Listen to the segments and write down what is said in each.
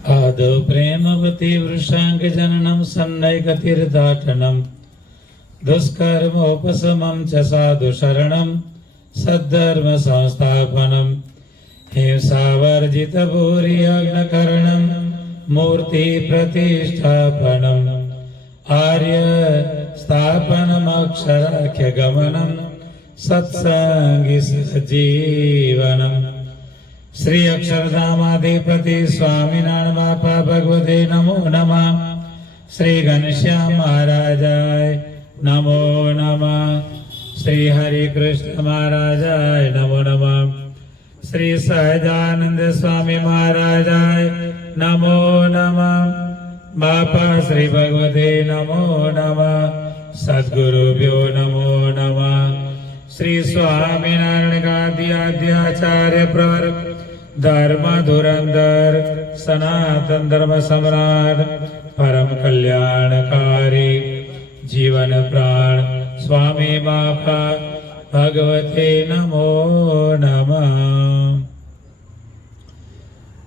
आदौ प्रेमवती वृषाङ्गजननं सन्नैकतीर्थाटनं दुष्कर्मोपशमं च साधुशरणं सद्धर्मसंस्थापनं हिंसावर्जितभूरियज्ञकरणं मूर्तिप्रतिष्ठापनम् आर्यस्थापनमक्षराख्यगमनं सत्सङ्गीसजीवनम्। श्री अक्षरधामाधिपति स्वामिनारायण बापा भगवते नमो नमः। श्री घनश्याम महाराजाय नमो नमः। श्री हरि कृष्ण महाराजाय नमो नमः। श्री सहजानंद स्वामी महाराजाय नमो नमः। बापा श्री भगवते नमो नमः। सद्गुरुभ्यो नमो नमः। श्री स्वामीनारायण गाद्याचार्य प्रवर धर्म धुरंधर सनातन धर्म सम्राट परम कल्याणकारी जीवन प्राण स्वामी बापा भगवते नमो नमः।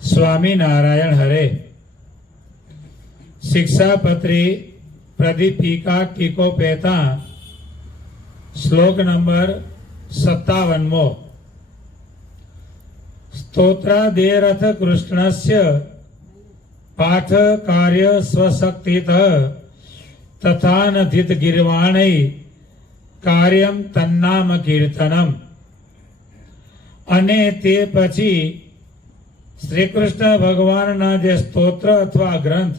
स्वामी नारायण हरे। शिक्षापत्री प्रदीपिका टीकोपेता श्लोक नंबर 57। स्तोत्रादेरथ कृष्णस्य पाठ कार्य स्वशक्तितः तथा नधित गिर्वाणै कार्यम तन्नाम कीर्तनम। अने ते पछी श्री कृष्ण भगवानना जे स्तोत्र अथवा ग्रंथ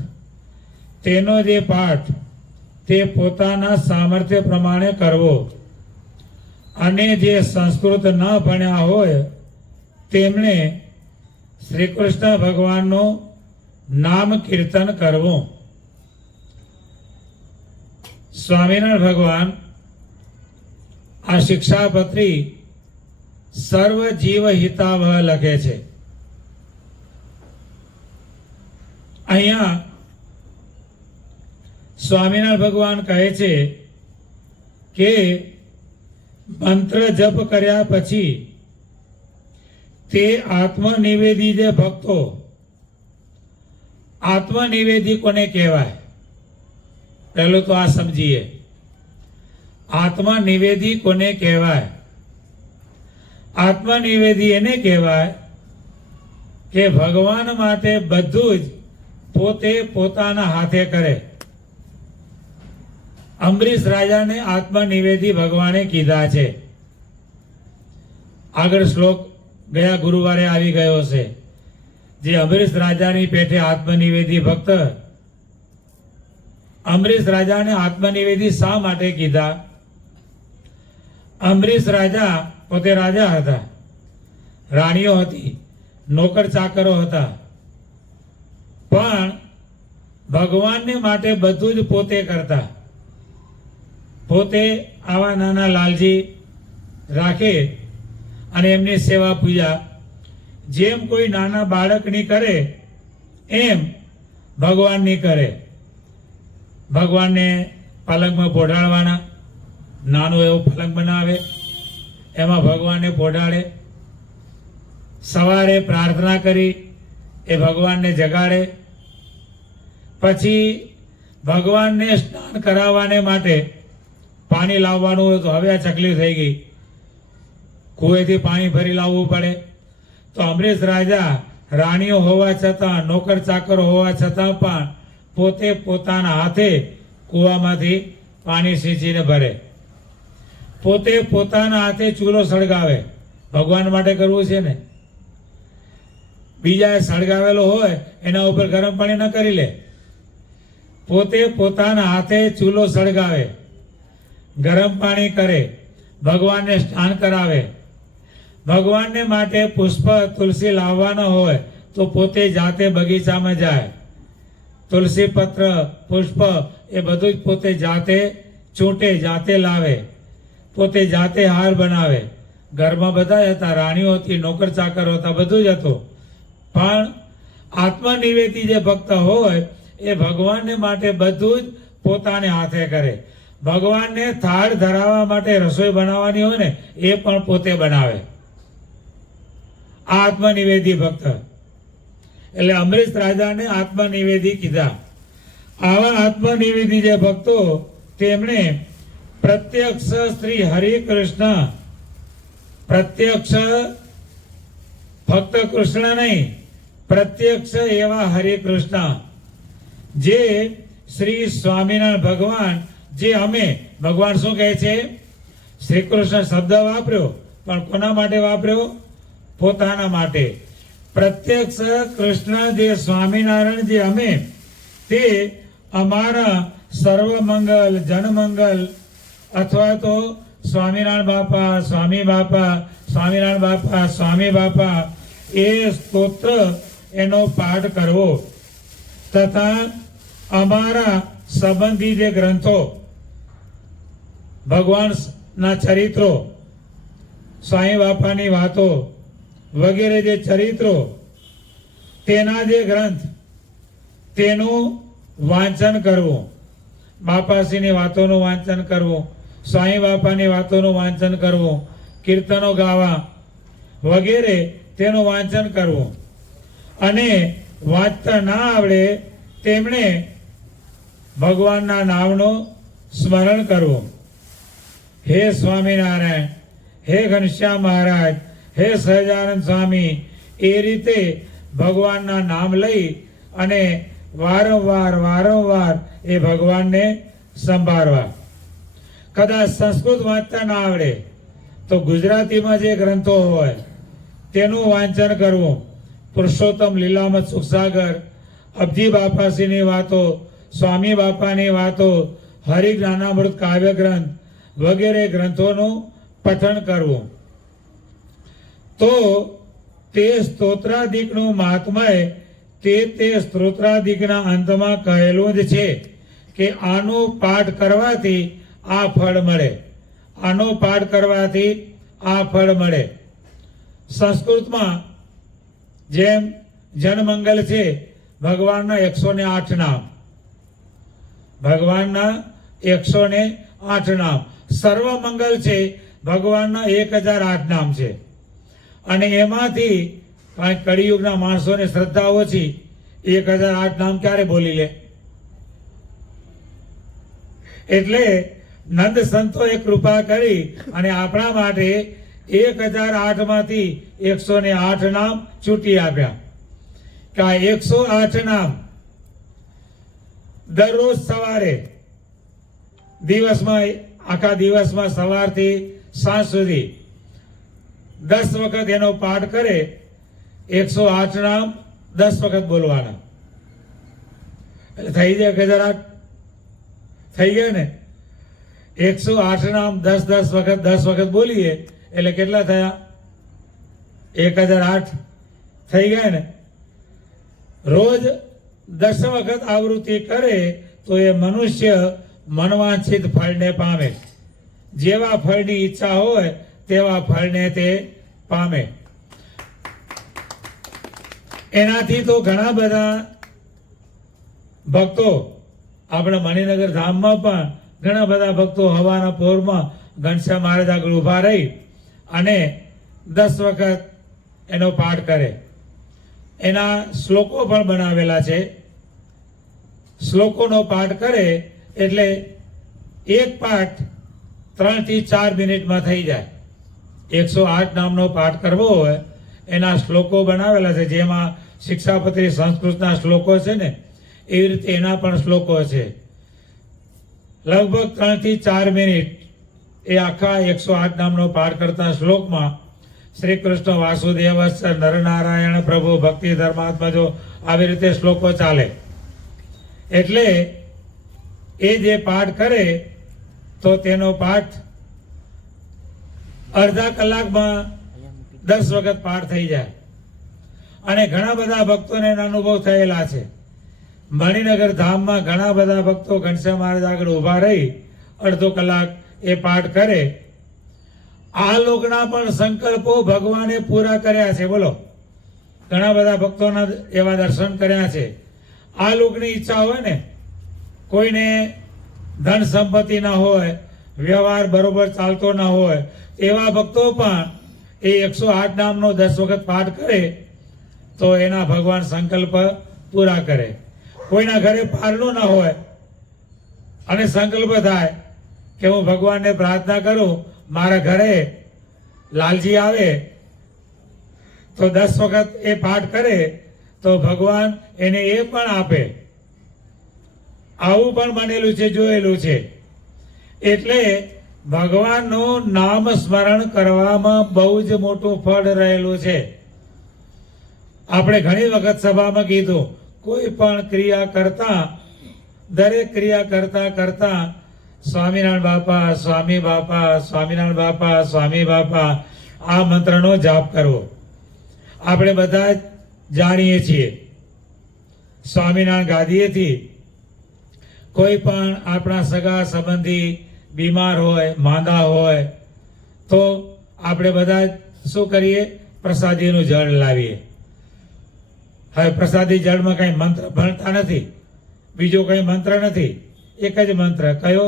तेनो जे पाठ ते पोताना सामर्थ्य प्रमाणे करवो। अने जे संस्कृत न भण्या होय तेमणे श्री कृष्ण भगवाननो नाम कीर्तन करवो। स्वामीनारायण भगवान आ शिक्षापत्री सर्व जीव हितावह लखे छे। अहींया स्वामीनारायण भगवान कहे छे के मंत्र जप कर्या पछी ते आत्मनिवेदी जे भक्तो, आत्मनिवेदी कोने कहेवाय? पहलो तो आ समझीए, आत्मनिवेदी कोने कहेवाय? आत्मनिवेदी एने कहेवाय के भगवान माटे बधुं ज पोते पोताना हाथे करे। अंबरीश राजा ने आत्मनिवेदी भगवाने कीधा छे। आगळ श्लोक गया गुरुवारे आवी गयो छे। जे अंबरीश राजानी पेठे आत्मनिवेदी भक्त, अंबरीश राजा ने आत्मनिवेदी शा माटे कीधा? अंबरीश राजा पोते राजा हता, राणीओ हती, नौकर चाकरो हता, पण भगवानने माटे बधुं ज पोते करता। पोते आवा नाना लालजी राखे अने एमनी सेवा पूजा जेम कोई नाना बाळकनी करे एम भगवाननी करे। भगवानने पलंग में पोढाड़वाना, नानो एवो पलंग बनावे, एमां भगवानने पोढाड़े। सवारे प्रार्थना करी ए भगवानने जगाड़े। पछी भगवानने स्नान कराववाने माटे पानी लाववानुं होय तो हवे आ चकली थई गई, कुएथी पाणी भरी लावવું પડે। तो अंबरीश राजा राणीओ होवा छतां, नौकर चाकर होवा छतां पण पोते पोताना हाथे कुवामांथी पाणी सींचीने भरे। पोते पोताना हाथे चूलो सळगावे। भगवान माटे करवुं छे ने, बीजाए सळगावेलो होय एना उपर गरम पाणी न करी ले। पोते पोताना हाथे चूलो सळगावे, गरम पाणी करे, भगवान ने स्नान करावे। भगवान ने माटे पुष्प तुलसी लाववाना होय तो पोते जाते बगीचा में जाए, तुलसी पत्र पुष्प ए बधुं ज पोते जाते चूंटे, जाते लावे, पोते जाते हार बनावे। घरमां बधाय हता, राणीओ हती, नौकर चाकर हता, बधुं ज हतुं। पण आत्मनिवेदी जे भक्त होय ए भगवान ने माटे बधुं ज पोताने हाथे करे। भगवान ने थाळ धरावा माटे रसोई बनाववानी होय ने ए पण पोते बनावे। आत्मनिवेदी भक्त એટલે અમરીશ રાજાને આત્મનિવેદી કીધા. આવા આત્મનિવેદી જે ભક્તો, તેમણે પ્રત્યક્ષ શ્રી હરિ કૃષ્ણ, પ્રત્યક્ષ ફક્ત કૃષ્ણ નહીં, પ્રત્યક્ષ એવા હરિ કૃષ્ણ, જે શ્રી સ્વામિનારાયણ ભગવાન, જે અમે ભગવાન શું કહે છે? શ્રી કૃષ્ણ શબ્દ વાપર્યો, પણ કોના માટે વાપર્યો? પોતાના માટે. પ્રત્યક્ષ કૃષ્ણ જે સ્વામિનારાયણ જે અમે, તે અમારા સર્વમંગલ જનમંગલ, અથવા તો સ્વામિનારાયણ બાપા, સ્વામી બાપા, સ્વામિનારાયણ બાપા, સ્વામી બાપા, એ સ્તોત્ર એનો પાઠ કરવો, તથા અમારા સંબંધી જે ગ્રંથો, ભગવાનના ચરિત્રો, સ્વામી બાપાની વાતો વગેરે જે ચરિત્રો, તેના જે ગ્રંથ, તેનું વાંચન કરવું, બાપાશ્રીની વાતોનું વાંચન કરવું, સ્વામી બાપાની વાતોનું વાંચન કરવું, કીર્તનો ગાવા વગેરે તેનું વાંચન કરવું. અને વાંચતા ના આવડે તેમણે ભગવાનના નામનું સ્મરણ કરવું. હે સ્વામિનારાયણ, હે ઘનશ્યામ મહારાજ, હે સહજાનંદ સ્વામી, એ રીતે ભગવાનના નામ લઈ અને વારંવાર એ ભગવાનને સંભાળવા. કદાચ સંસ્કૃત વાંચતા ના આવડે તો ગુજરાતીમાં જે ગ્રંથો હોય તેનું વાંચન કરવું. પુરુષોત્તમ લીલામત સુખસાગર, અબજી બાપાશ્રીની વાતો, સ્વામી બાપાની વાતો, હરિ જ્ઞાનામૃત કાવ્ય ગ્રંથ વગેરે ગ્રંથોનું પઠન કરવું. તો તે સ્તોત્રાદિકનું મહાત્મય તે સ્તોત્રાદિકના અંતમાં કહેલું જ છે કે આનો પાઠ કરવાથી આ ફળ મળે, આનો પાઠ કરવાથી આ ફળ મળે. સંસ્કૃતમાં જેમ જનમંગલ છે, ભગવાનના 108 નામ, ભગવાનના 108 નામ. સર્વમંગલ છે, ભગવાનના 1008 નામ છે. અને એમાંથી કાંઈ કળિયુગના માણસોને શ્રદ્ધા ઓછી, 1008 નામ ક્યારે બોલી લે? એટલે નંદ સંતોએ કૃપા કરી અને આપણા માટે 1008 માંથી 108 નામ છૂટી આપ્યા. કે આ 108 નામ દરરોજ સવારે, દિવસમાં, આખા દિવસમાં સવારથી સાંજ સુધી 10 વખત એનો પાઠ કરે. 108 નામ 10 વખત બોલવાના, એટલે થઈ જાય 1008. થઈ ગયા ને? 108 નામ 10 વખત બોલીએ એટલે કેટલા થયા? 1008 થઈ ગયા ને? રોજ 10 વખત આવૃત્તિ કરે તો એ મનુષ્ય મનવાંછિત ફળને પામે. જેવા ફળની ઈચ્છા હોય તેવા ફળને તે પામે. એનાથી તો ઘણા બધા ભક્તો, આપણે મણિનગર ધામમાં પણ ઘણા બધા ભક્તો હવાના પોરમાં ઘનશ્યામ મહારાજ આગળ ઊભા રહી અને 10 વખત એનો પાઠ કરે. એના શ્લોકો પણ બનાવેલા છે. શ્લોકોનો પાઠ કરે એટલે એક પાઠ 3 થી 4 મિનિટમાં થઈ જાય. 108 નામનો પાઠ કરવો હોય, એના શ્લોકો બનાવેલા છે. જેમાં શિક્ષાપત્રી સંસ્કૃતના શ્લોકો છે ને, એવી રીતે એના પણ શ્લોકો છે. લગભગ 3 થી 4 મિનિટ એ આખા 108 નામનો પાઠ કરતા શ્લોકમાં શ્રી કૃષ્ણ વાસુદેવ નરનારાયણ પ્રભુ ભક્તિ ધર્માત્મજો, આવી રીતે શ્લોકો ચાલે. એટલે એ જે પાઠ કરે તો તેનો પાઠ અડધા કલાકમાં 10 વખત પાઠ થઈ જાય. અને ઘણા બધા ભક્તોને એના અનુભવ થયેલા છે. મણિનગર ધામમાં ઘણા બધા ભક્તો ઘનશ્યામ મહારાજ આગળ ઊભા રહી અડધો કલાક એ પાઠ કરે. આ લોકના પણ સંકલ્પો ભગવાને પૂરા કર્યા છે. બોલો, ઘણા બધા ભક્તોના એવા દર્શન કર્યા છે. આ લોકની ઈચ્છા હોય ને, કોઈને ધન સંપત્તિ ના હોય, વ્યવહાર બરોબર ચાલતો ના હોય, એવા ભક્તો પણ એ 108 નામનો 10 વખત પાઠ કરે તો એના ભગવાન સંકલ્પ પૂરા કરે. કોઈના ઘરે પારણું ના હોય અને સંકલ્પ થાય કે હું ભગવાનને પ્રાર્થના કરું મારા ઘરે લાલજી આવે તો 10 વખત એ પાઠ કરે તો ભગવાન એને એ પણ આપે. આવું પણ બનેલું છે, જોયેલું છે. એટલે ભગવાનનું નામ સ્મરણ કરવામાં બહુ જ મોટું ફળ રહેલું છે. આપણે ઘણી વખત સભામાં કીધું, કોઈ પણ ક્રિયા કરતા, દરેક ક્રિયા કરતા કરતા સ્વામિનારાયણ બાપા, સ્વામી બાપા, સ્વામિનારાયણ બાપા, સ્વામી બાપા આ મંત્રનો જાપ કરવો. આપણે બધા જ જાણીએ છીએ. સ્વામિનારાયણ ગાદીએથી કોઈ પણ આપણા સગા સંબંધી બીમાર હોય, માંદા હોય તો આપણે બધા શું કરીએ? પ્રસાદીનું જળ લાવીએ. હવે પ્રસાદી જળમાં કઈ મંત્ર ભણતા નથી, બીજો કઈ મંત્ર નથી, એક જ મંત્ર. કયો?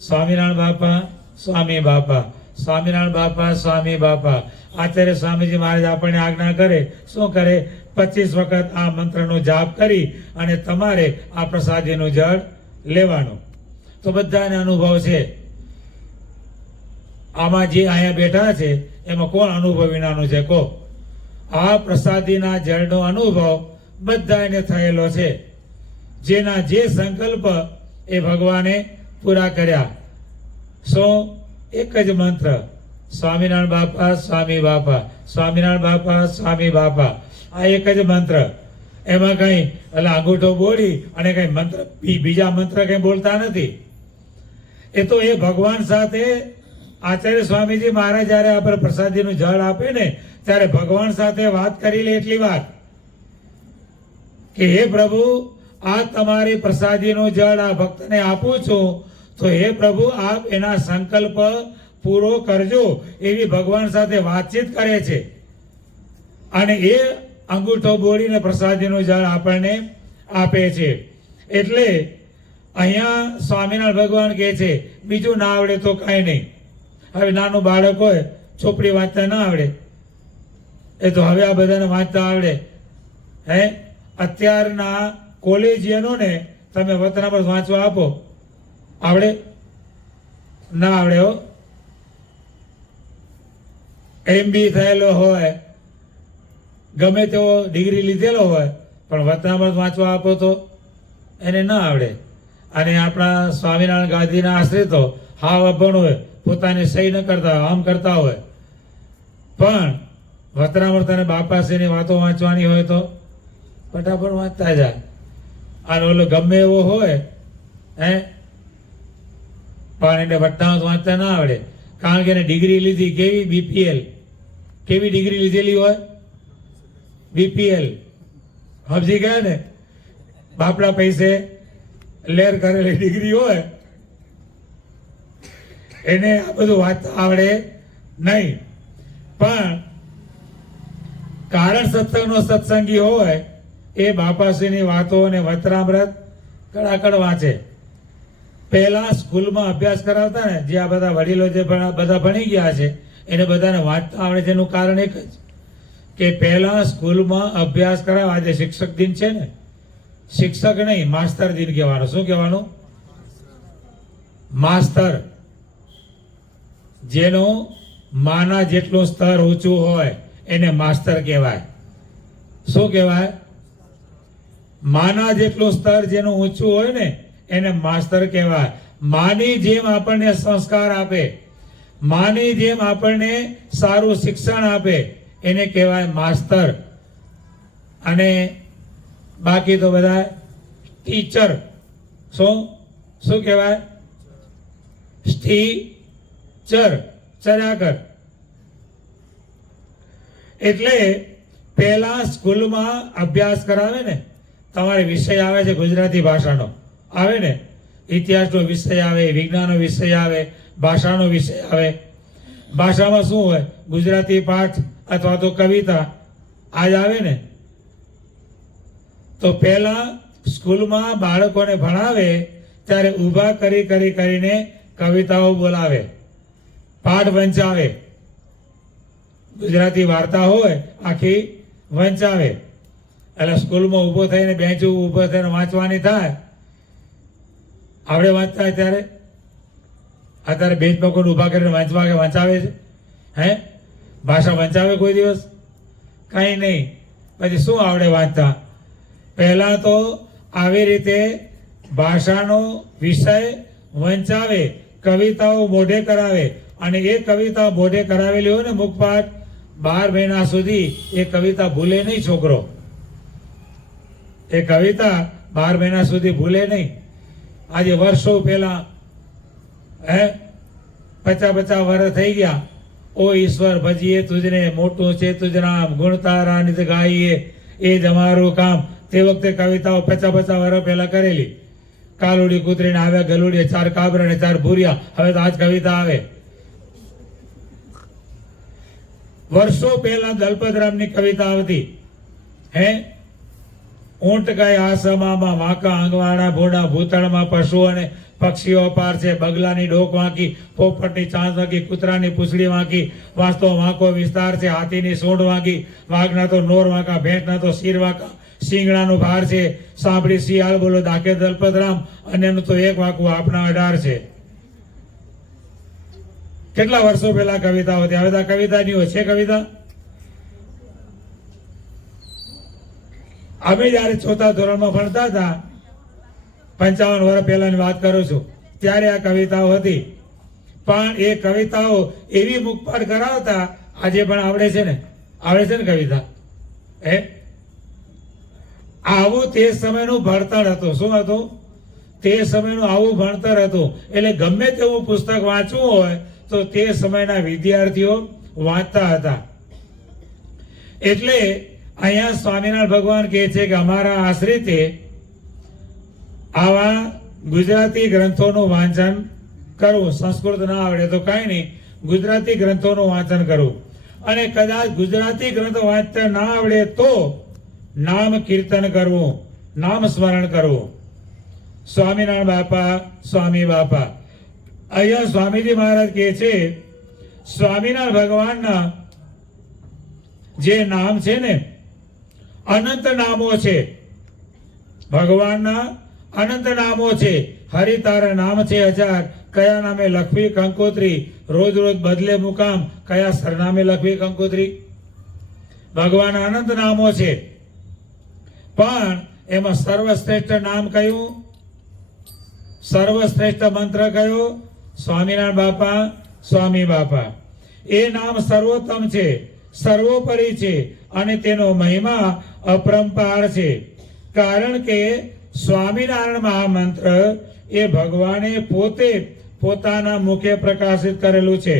સ્વામિનારાયણ બાપા, સ્વામી બાપા, સ્વામિનારાયણ બાપા, સ્વામી બાપા. આચાર્ય સ્વામીજી મહારાજ આપણને આજ્ઞા કરે, શું કરે? 25 વખત આ મંત્રનો જાપ કરી અને તમારે આ પ્રસાદીનું જળ લેવાનું. તો બધાને અનુભવ છે. આમાં જે અહીંયા બેઠા છે એમાં કોણ અનુભવ વિનાનું છે? કહો. આ પ્રસાદીના જળનો અનુભવ બધાને થયેલો છે. જેના જે સંકલ્પ એ ભગવાને પૂરા કર્યા. શું? એક જ મંત્ર, સ્વામિનારાયણ બાપા, સ્વામી બાપા, સ્વામિનારાયણ બાપા, સ્વામી બાપા. આ એક જ મંત્ર. એમાં કઈ એટલે અંગૂઠો બોલી અને કઈ મંત્ર બીજા મંત્ર કઈ બોલતા નથી. એ તો એ ભગવાન સાથે આચાર્ય સ્વામીજી મહારાજ જયારે આપણે પ્રસાદીનું જળ આપે ને ત્યારે ભગવાન સાથે વાત કરી લે એટલી વાત કે હે પ્રભુ, આ તમારી પ્રસાદીનું જળ આ ભક્તને આપું છું, તો હે પ્રભુ આપ એના સંકલ્પ પૂરો કરજો. એવી ભગવાન સાથે વાતચીત કરે છે અને એ અંગૂઠો બોલીને પ્રસાદીનું જળ આપણને આપે છે. એટલે અહીંયા સ્વામિનારાયણ ભગવાન કહે છે બીજું ના આવડે તો કાંઈ નહીં. હવે નાનું બાળક હોય, ચોપડી વાંચતા ના આવડે, એ તો હવે આ બધાને વાંચતા આવડે. અત્યારના કોલેજિયનોને તમે વતનામૃત વાંચવા આપો, આવડે? ના આવડે હો. MBA થયેલો હોય, ગમે તેવો ડિગ્રી લીધેલો હોય, પણ વતનામૃત વાંચવા આપો તો એને ના આવડે. અને આપણા સ્વામિનારાયણ ગાદીના આશ્રિતો હાવ અભણ હોય, પોતાની સહી ન કરતા હોય, આમ કરતા હોય, પણ વતનામૃત અને બાપાશ્રીની વાતો વાંચવાની હોય તો ફટાફટ વાંચતા જાય. અને ઓલો ગમે એવો હોય પણ એને વતનામૃત વાંચતા ના આવડે, કારણ કે એને ડિગ્રી લીધી કેવી? BPL. કેવી ડિગ્રી લીધેલી હોય? BPL. સમજી ગયા ને? બાપડા પૈસે લેર કરેલી ડિગ્રી હોય, એને આ બધું વાંચતા આવડે નહીં. પણ કારણ સત્સંગનો સત્સંગી હોય એ બાપાશ્રીની વાતો અને વતનામૃત કડાકડ વાંચે. પહેલા સ્કૂલમાં અભ્યાસ કરાવતા ને, જે આ બધા વડીલો જે બધા ભણી ગયા છે એને બધાને વાંચતા આવડે છે. એનું કારણ એક જ કે પહેલા સ્કૂલમાં અભ્યાસ કરાવવા. આજે શિક્ષક દિન છે ને, શિક્ષક નહીં માસ્તર દિન કહેવાનું. શું કહેવાનું? માસ્તર. જેનું માના જેટલું સ્તર ઊંચું હોય એને માસ્તર કહેવાય. શું કહેવાય? માના જેટલું સ્તર જેનું ઊંચું હોય ને એને માસ્તર કહેવાય. માની જેમ આપણને સંસ્કાર આપે, માની જેમ આપણને સારું શિક્ષણ આપે એને કહેવાય માસ્તર. અને બાકી તો બધા ટીચર. શું કહેવાય? ચર્યા. એટલે પહેલા સ્કૂલમાં અભ્યાસ કરાવે ને, તમારે વિષય આવે છે ગુજરાતી ભાષાનો આવે ને, ઇતિહાસનો વિષય આવે, વિજ્ઞાનનો વિષય આવે, ભાષાનો વિષય આવે. ભાષામાં શું હોય? ગુજરાતી પાઠ અથવા તો કવિતા આજ આવે ને. તો પહેલા સ્કૂલમાં બાળકોને ભણાવે ત્યારે ઊભા કરીને કવિતાઓ બોલાવે, પાઠ વંચાવે. ગુજરાતી વાર્તા હોય આખી વંચાવે. એટલે સ્કૂલમાં ઊભો થઈને બેન્ચ ઊભો થઈને વાંચવાની થાય. આપણે વાંચતા ત્યારે અત્યારે બેન્ચમાં કોઈ ઊભા કરીને વાંચવા કે વંચાવે છે? હે, ભાષા વંચાવે કોઈ દિવસ? કંઈ નહીં. પછી શું આવડે વાંચતા? પહેલા તો આવી રીતે ભાષાનો વિષય વંચાવે, કવિતાઓ મોઢે કરાવે, અને એ કવિતા મોઢે કરાવેલી હોય ને મુખપાઠ 12 મહિના સુધી એ કવિતા ભૂલે નહીં છોકરો. એ કવિતા 12 મહિના સુધી ભૂલે નહીં. આજે વર્ષો પહેલા 50 વર્ષ થઈ ગયા. ઓ ઈશ્વર ભજીએ તુજને, મોટું છે તુજ નામ, ગુણ તારા નિત ગાઈએ, એ જ અમારું કામ. તે વખતે કવિતાઓ 50 વર્ષ પહેલા કરેલી. કાલુડી કૂતરીને આવ્યા ગલુડીએ, 4 કાબરા ને 4 ભૂરિયા. હવે તો આજ કવિતા આવે. વર્ષો પહેલા દલપતરામની કવિતા આવતી. ઊંટ ગાય આસમામાં, વાંકા આંગવાડા ભોડા, ભૂતળમાં પશુઓ અને પક્ષીઓ પાર છે, બગલાની ડોક વાંકી, પોપટની ચાંચ વાંકી, કૂતરાની પૂંછડી વાંકી, વાંસતો વાંકો વિસ્તાર છે, હાથીની સૂંઢ વાંકી, વાઘના તો નોર વાંકા, ભેંસના તો શિર વાંકા, સિંગડાનું ભાર છે, સાંભળી શિયાળ બોલો દાખે દલપતરામ, અને એનું તો એક વાંકું આપના 18 છે. કેટલા વર્ષો પહેલા કવિતા હતી. હવે તો કવિતા નહીં હોય છે. કવિતા અમે જયારે 4થા ધોરણમાં ભણતા હતા, 55 વર્ષ પહેલાની વાત કરું છું, ત્યારે આ કવિતાઓ હતી. પણ એ કવિતાઓ એવી મુખપાઠ કરાવતા, આજે પણ આવડે છે ને? આવડે છે ને કવિતા? આવું તે સમયનું ભણતર હતું. શું હતું? તે સમયનું આવું ભણતર હતું. એટલે ગમે તેવું પુસ્તક વાંચવું હોય તો તે સમયના વિદ્યાર્થીઓ વાંચતા હતા. એટલે અહીંયા સ્વામિનારાયણ ભગવાન કહે છે કે અમારા આશ્રિતે આવા ગુજરાતી ગ્રંથોનું વાંચન કરવું. સંસ્કૃત ના આવડે તો કઈ નહીં, ગુજરાતી ગ્રંથોનું વાંચન કરવું. અને કદાચ ગુજરાતી ગ્રંથો વાંચતા ના આવડે તો નામ કીર્તન કરવું, નામ સ્મરણ કરવું. સ્વામિનારાયણ બાપા, સ્વામી બાપા. અહીંયા સ્વામીજી મહારાજ કહે છે સ્વામિનારાયણ ભગવાનના જે નામ છે ને, અનંત નામો છે. ભગવાનના અનંત નામો છે. હરિ તારા નામ છે 1000. કયા નામે લખવી કંકોત્રી, રોજ રોજ બદલે મુકામ, કયા સરનામે લખવી કંકોત્રી. ભગવાનના અનંત નામો છે, પણ એમાં સર્વશ્રેષ્ઠ નામ કયું? સર્વશ્રેષ્ઠ મંત્ર કયો? સ્વામિનારાયણ બાપા, સ્વામી બાપા. એ નામ સર્વોત્તમ છે, સર્વોપરી છે, અને તેનો મહિમા અપરંપાર છે. કારણ કે સ્વામિનારાયણ મહામંત્ર એ ભગવાને પોતે પોતાના મુખે પ્રકાશિત કરેલું છે.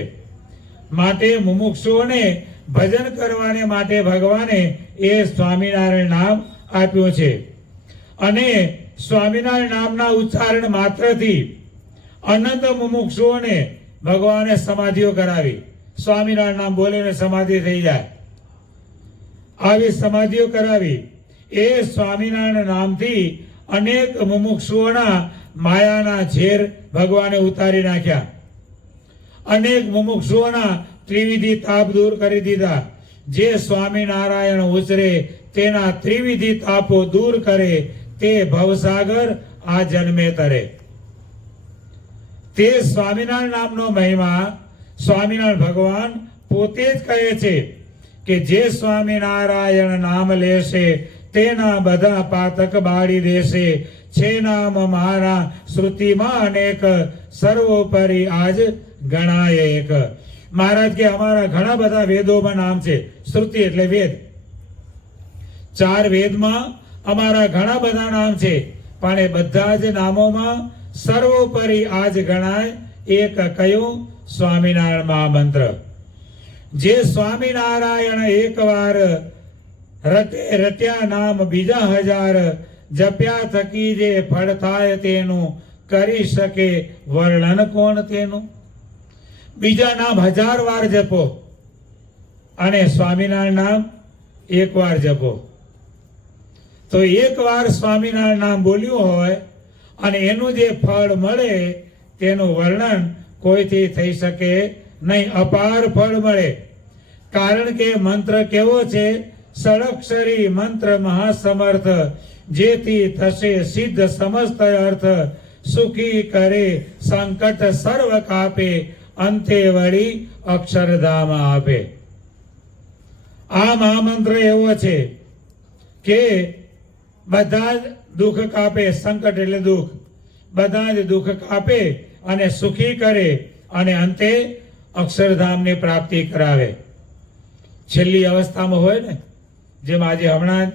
માટે મુમુક્ષુઓને ભજન કરવાને માટે ભગવાને એ સ્વામિનારાયણ નામ આપ્યું છે. અને સ્વામિનારાયણ નામના ઉચ્ચારણ માત્રથી અનંત મુમુક્ષુઓને ભગવાને સમાધિઓ કરાવી. સ્વામિનારાયણ નામ બોલીને સમાધિ થઈ જાય, આવી સમાધિઓ કરાવી. એ સ્વામિનારાયણ નામથી અનેક મુમુક્ષુઓના માયાના ઝેર ભગવાને ઉતારી નાખ્યા. અનેક મુમુક્ષુઓના ત્રિવિધિ તાપ દૂર કરી દીધા. જે સ્વામિનારાયણ ઉચરે તેના ત્રિવિધિ તાપો દૂર કરે, તે ભવસાગર આ જન્મે તરે. તે સ્વામિનારાયણ નામનો મહિમા સ્વામિનારાયણ ભગવાન પોતે જ કહે છે કે જે સ્વામિનારાયણ નામ લેશે તેના બધા પાતક બાળી દેશે. છે નામ મારા શ્રુતિમાં અનેક, સર્વોપરી આજ ગણાય એક. મહારાજ કે અમારા ઘણા બધા વેદોમાં નામ છે. શ્રુતિ એટલે વેદ. 4 વેદમાં અમારા ઘણા બધા નામ છે, પણ એ બધા જ નામોમાં સર્વોપરી આજ ગણાય એક કયું? સ્વામિનારાયણ મહામંત્ર. જે સ્વામિનારાયણ એકવાર રટ્યા નામ બીજા 1000, જપ્યા થકી જે ફળ થાય તેનું, કરી શકે વર્ણન કોણ તેનું. બીજા નામ 1000 વાર જપો અને સ્વામિનારાયણ નામ 1 વાર જપો. તો 1 વાર સ્વામિનારાયણ નામ બોલ્યું હોય અને એનું જે ફળ મળે તેનું વર્ણન કોઈથી થઈ શકે નહીં. અપાર ફળ મળે. કારણ કે મંત્ર કેવો છે? ષડક્ષરી મંત્ર મહાસમર્થ, જેથી થશે સિદ્ધ સમસ્ત અર્થ, સુખી કરે સંકટ સર્વ કાપે, અંતે વળી અક્ષરધામ આપે. આ મહામંત્ર એવો છે કે બધા જ દુઃખ કાપે, સંકટ એટલે દુઃખ, બધા જ દુઃખ કાપે અને સુખી કરે અને અંતે અક્ષરધામની પ્રાપ્તિ કરાવે. છેલ્લી અવસ્થામાં હોય ને, જેમ આજે હમણાં જ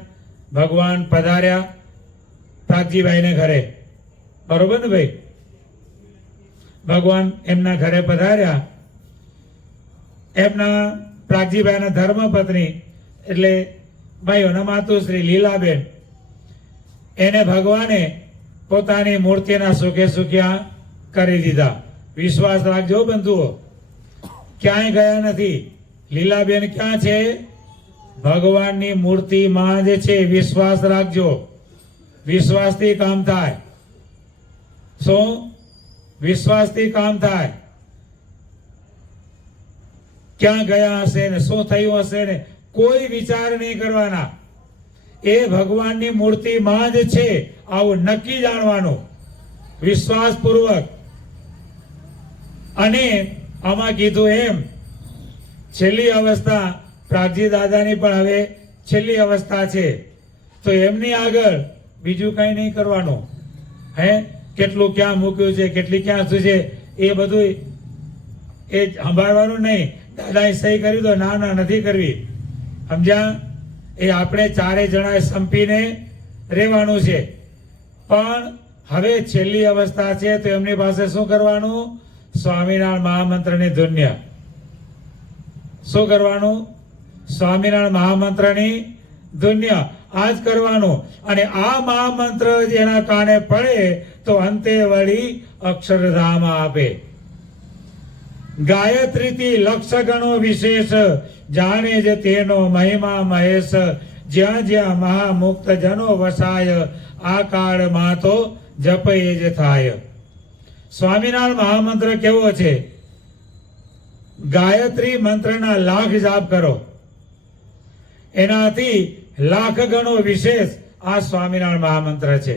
ભગવાન પધાર્યા પ્રાગજીભાઈને ઘરે, બરોબર ને ભાઈ? ભગવાન એમના ઘરે પધાર્યા, એમના પ્રાગજીભાઈના ધર્મપત્ની એટલે ભાઈઓના માતુશ્રી લીલાબેન, એને ભગવાને પોતાની મૂર્તિના સુખે સુખ્યા કરી દીધા. વિશ્વાસ રાખજો બંધુઓ, ક્યાંય ગયા નથી. લીલાબેન ક્યાં છે? ભગવાનની મૂર્તિમાં જ છે. વિશ્વાસ રાખજો, વિશ્વાસથી કામ થાય. શું? વિશ્વાસથી કામ થાય. ક્યાં ગયા હશે ને શું થયું હશે ને કોઈ વિચાર નહીં કરવાના. એ ભગવાનની મૂર્તિમાં જ છે, આવું નક્કી જાણવાનું વિશ્વાસપૂર્વક. અને આમાં કીધું એમ છેલ્લી અવસ્થા પ્રાગજી દાદાની પણ હવે છેલ્લી અવસ્થા છે, તો એમની આગળ બીજું કઈ નહીં કરવાનું. હે, કેટલું ક્યાં મૂક્યું છે, કેટલી ક્યાં શું છે, એ બધું એ સંભાળવાનું નહીં. દાદાએ સહી કરી દો, ના ના નથી કરવી, સમજ્યા? એ આપણે ચારે જણાએ સંપીને રહેવાનું છે. પણ હવે છેલ્લી અવસ્થા છે, તો એમની પાસે શું કરવાનું? સ્વામિનારાયણ મહામંત્રની ધુન્ય. શું કરવાનું? સ્વામિનારાયણ મહામંત્રની ધુન્ય આજ કરવાનું. અને આ મહામંત્ર જેના કાને પડે તો અંતે વળી અક્ષરધામ આપે. ગાયત્રીથી લક્ષ ગણો વિશેષ, જાણે જ તેનો મહિમા મહેશ, જ્યાં જ્યાં મહામુક્ત જનો વસાય, આ કાળમાં તો જપ એ જ થાય. સ્વામિનારાયણ મહામંત્ર કેવો છે? ગાયત્રી મંત્રના લાખ જાપ કરો, એનાથી લાખ ગણો વિશેષ આ સ્વામિનારાયણ મહામંત્ર છે.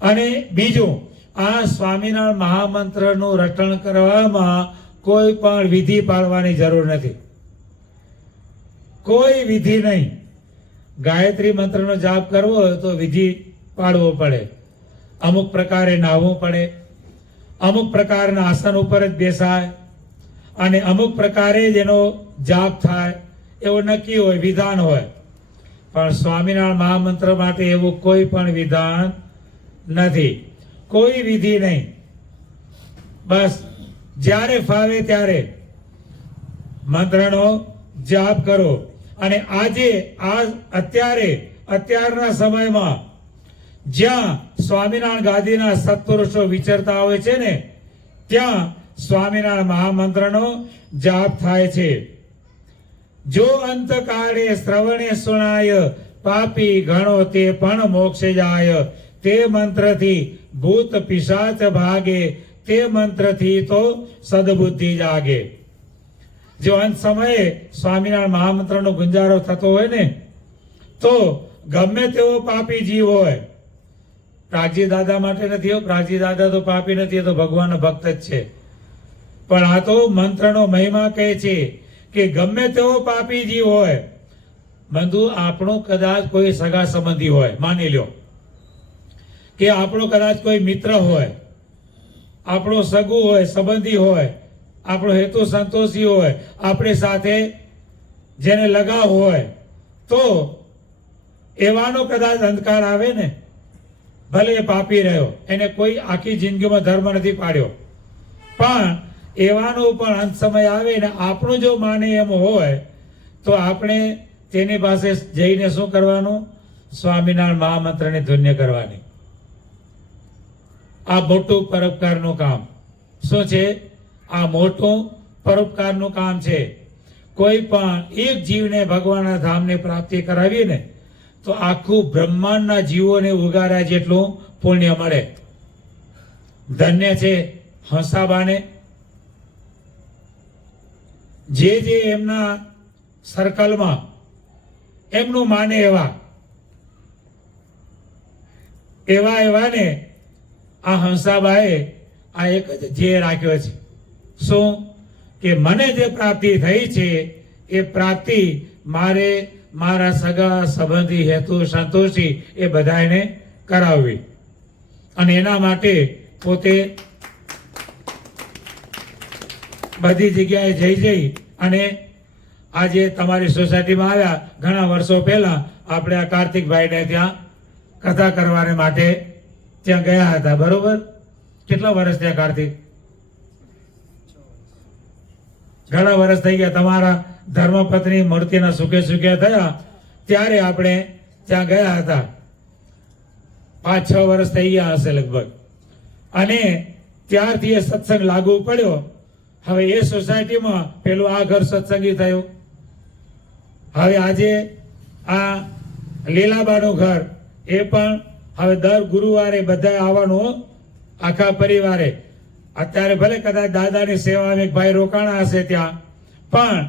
અને બીજું, આ સ્વામિનારાયણ મહામંત્રનું રટણ કરવામાં કોઈ પણ વિધિ પાળવાની જરૂર નથી. કોઈ વિધિ નહીં. ગાયત્રી મંત્રનો જાપ કરવો હોય તો વિધિ પાળવો પડે. અમુક પ્રકારે નાહવું પડે, અમુક પ્રકારના આસન ઉપર જ બેસાય, અને અમુક પ્રકારે જ એનો જાપ થાય, એવું નક્કી હોય, વિધાન હોય. પણ સ્વામિનારાયણ મહામંત્ર માટે એવું કોઈ પણ વિધાન નથી, કોઈ વિધિ નહીં. બસ જ્યારે ફાવે ત્યારે મંત્રનો જાપ કરો. અને આજે અત્યારના સમયમાં જ્યાં સ્વામિનારાયણ ગાદીના સત્પુરુષો વિચરતા હોય છે ને, ત્યાં સ્વામિનારાયણ મહામંત્રનો જાપ થાય છે. જો અંતકાળે શ્રવણે સુણાય, પાપી ઘણો તે પણ મોક્ષે જાય, તે મંત્રથી ભૂત પિશાચ ભાગે, તે મંત્રથી તો સદબુદ્ધિ જાગે. જો અંત સમયે સ્વામિનારાયણ મહામંત્રનો ગુંજારો થતો હોય ને, તો ગમે તેવો પાપી જીવ હોય, પ્રાગજી દાદા માટે નથી, પ્રાગજી દાદા તો પાપી નથી, એ તો ભગવાનનો ભક્ત જ છે. પણ આ તો મંત્રનો મહિમા કહે છે કે ગમે તેવો પાપી જીવ હોય, બંધુ આપણો કદાચ કોઈ સગા સંબંધી હોય, માની લ્યો કે આપણો કદાચ કોઈ મિત્ર હોય, આપણો સગુ હોય, સંબંધી હોય, આપણો હેતુ સંતોષી હોય, આપણી સાથે જેને લગાવ હોય, તો એવાનો કદાચ અંધકાર આવે ને, ભલે એ પાપી રહ્યો, એને કોઈ આખી જિંદગીમાં ધર્મ નથી પાડ્યો, પણ એવાનો પણ અંત સમય આવે ને આપણું જો માને એમ હોય, તો આપણે તેની પાસે જઈને શું કરવાનું? સ્વામિનારાયણ મહામંત્રની ધુન્ય કરવાની. આ મોટું પરોપકારનું કામ શું છે? આ મોટું પરોપકારનું કામ છે. કોઈ પણ એક જીવને ભગવાનના ધામની પ્રાપ્તિ કરાવી ને, તો આખું બ્રહ્માંડના જીવોને ઉગાર્યા જેટલું પુણ્ય મળે. ધન્ય છે હંસાબાને, જે એમના સર્કલમાં એમનું માને એવાને આ હંસાબાએ આ એક જ ધ્યેય રાખ્યો છે. શું? કે મને જે પ્રાપ્તિ થઈ છે એ પ્રાપ્તિ મારે મારા સગા સંબંધી હેતુ સંતોષી એ બધાને કરાવવી, અને એના માટે પોતે બધી જગ્યાએ જઈ અને આજે તમારી સોસાયટીમાં આવ્યા. ઘણા વર્ષો પહેલા આપણે આ કાર્તિકભાઈને ત્યાં કથા કરવાને માટે ત્યાં ગયા હતા, બરોબર? કેટલા વર્ષ થયા કાર્તિક? ઘણા વર્ષ થઈ ગયા. તમારા ધર્મપત્ની મૂર્તિના સુખે થયા ત્યારે આપણે ત્યાં ગયા હતા. 5-6 વર્ષ થઈ ગયા હશે લગભગ. અને ત્યારથી એ સત્સંગ લાગુ પડ્યો. હવે એ સોસાયટીમાં પેલું આ ઘર સત્સંગી થયું. હવે આજે આ લીલાબાનું ઘર એ પણ હવે દર ગુરુવારે બધા આવવાનું, આખા પરિવારે. અત્યારે ભલે કદાચ દાદાની સેવામાં એક ભાઈ રોકાણા હશે ત્યાં, પણ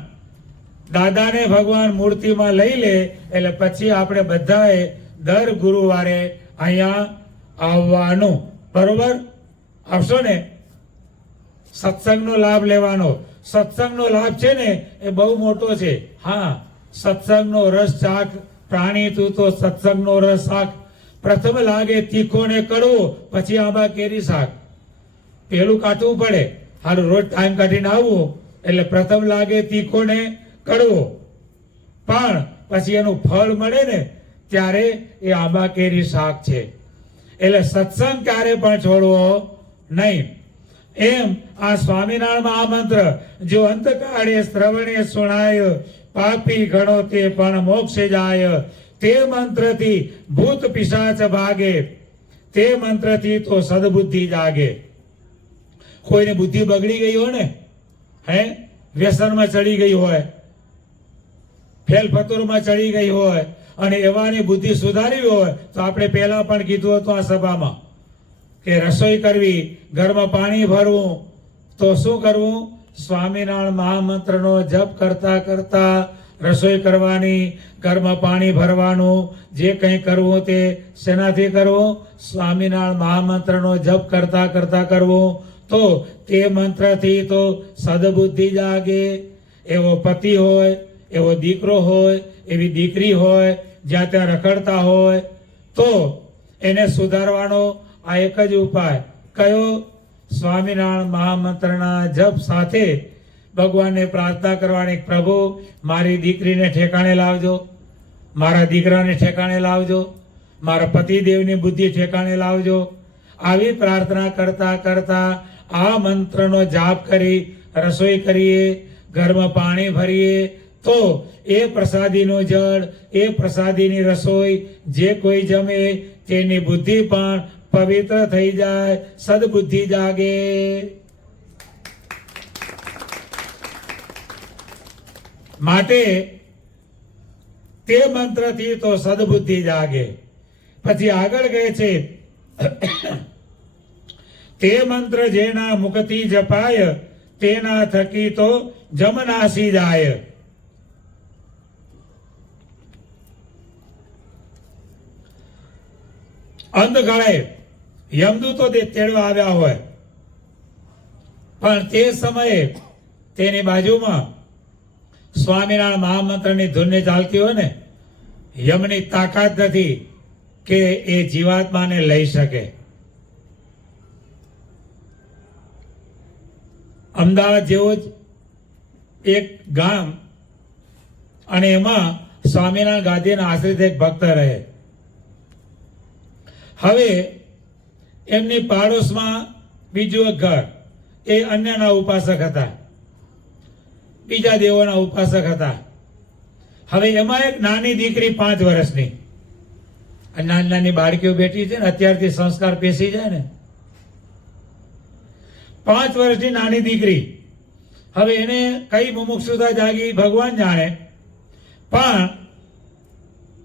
દાદાને ભગવાન મૂર્તિમાં લઈ લે એટલે પછી આપણે બધાએ દર ગુરુવારે અહીંયા આવવાનું, બરોબર? આવશો ને? સત્સંગનો લાભ લેવાનો. સત્સંગનો લાભ છે ને એ બહુ મોટો છે. હા, સત્સંગનો રસ શાક, પ્રાણી તું તો સત્સંગનો રસ શાક. પ્રથમ લાગે તીખો ને કડવો, પછી આંબા કેરી શાક. પેલું કાઢવું પડે. હારું, રોજ ટાઈમ કાઢીને આવવું એટલે પ્રથમ લાગે તીખો ને કડવો, પણ પછી એનું ફળ મળે ને ત્યારે એ આંબા કેરી શાક છે. એટલે સત્સંગ ક્યારે પણ છોડવો નહીં. એમ આ સ્વામિનારાયણ મહામંત્ર જો અંતકાળે શ્રવણે સુણાય, પાપી ગણો તે પણ મોક્ષે જાય. તે મંત્રથી ભૂત પિશાચ ભાગે, તે મંત્રથી તો સદબુદ્ધિ જાગે. કોઈને બુદ્ધિ બગડી ગઈ હોય ને, વ્યસનમાં ચડી ગઈ હોય, ફેલ ફતુરમાં ચડી ગઈ હોય, અને એવાની બુદ્ધિ સુધારવી હોય તો આપણે પહેલા પણ કીધું હતું આ સભામાં કે રસોઈ કરવી, ઘરમાં પાણી ભરવું, તો શું કરવું? સ્વામિનારાયણ મહામંત્રનો જપ કરતા કરતા રસોઈ કરવાની, ઘરમાં પાણી ભરવાનું, જે કંઈ કરવું તે શેનાથી કરવું? સ્વામિનારાયણ મહામંત્રનો જપ કરતા કરતા કરવું. તો તે મંત્રથી તો સદબુદ્ધિ જાગે. એવો પતિ હોય, એવો દીકરો હોય, એવી દીકરી હોય, જ્યાં ત્યાં રખડતા હોય તો એને સુધારવાનો આ એક જ ઉપાય. કયો? સ્વામિનારાયણ મહામંત્રના જપ સાથે ભગવાનને પ્રાર્થના કરવાની, પ્રભુ મારી દીકરીને ઠેકાણે લાવજો, મારા દીકરાને ઠેકાણે લાવજો, મારા પતિદેવની બુદ્ધિ ઠેકાણે લાવજો. આવી પ્રાર્થના કરતા કરતા આ મંત્રનો જાપ કરી રસોઈ કરીએ, ઘરમાં પાણી ભરીએ, તો એ પ્રસાદીનું જળ, એ પ્રસાદીની રસોઈ જે કોઈ જમે તેની બુદ્ધિ પણ પવિત્ર થઈ જાય, સદબુદ્ધિ જાગે. માટે તે મંત્રથી તો સદબુદ્ધિ જાગે. પછી આગળ કહે છે, તે મંત્ર જેના મુખથી જપાય, તેના થકી તો જમનાસી જાય. અંધગળે યમદૂતો તેડવા આવ્યા હોય, પણ તે સમયે તેની બાજુમાં સ્વામિનારાયણ મહામંત્રની ધૂનને ચાલતી હોય ને, યમની તાકાત નથી કે એ જીવાત્માને લઈ શકે. અમદાવાદ જેવો જ એક ગામ, અને એમાં સ્વામિનારાયણ ગાદીના આશ્રિત એક ભક્ત રહે. હવે એમની પાડોશમાં બીજું એક ઘર, એ અન્યના ઉપાસક હતા, બીજા દેવોના ઉપાસક હતા. હવે એમાં એક નાની દીકરી 5 વર્ષની, નાની નાની બાળકીઓ બેઠી છે ને, અત્યારથી સંસ્કાર પેસી જાય ને. 5 વર્ષની નાની દીકરી. હવે એને કઈ મુમુક્ષુતા જાગી ભગવાન જાણે, પણ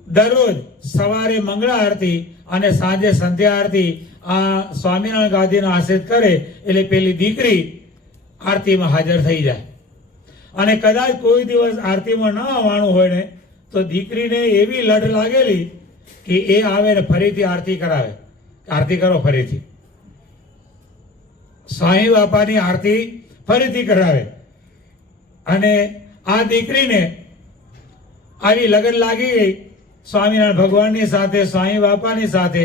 દરરોજ સવારે મંગળા આરતી અને સાંજે સંધ્યા આરતી આ સ્વામિનારાયણ ગાદીનો આશ્રિત કરે એટલે પેલી દીકરી આરતીમાં હાજર થઈ જાય. અને કદાચ કોઈ દિવસ આરતીમાં ન આવવાનું હોય ને તો દીકરીને એવી લડ લાગેલી કે એ આવે ને ફરીથી આરતી કરાવે, આરતી કરો ફરીથી, સ્વામી બાપાની આરતી ફરીથી કરાવે. અને આ દીકરીને આવી લગન લાગી ગઈ સ્વામિનારાયણ ભગવાનની સાથે, સ્વામી બાપાની સાથે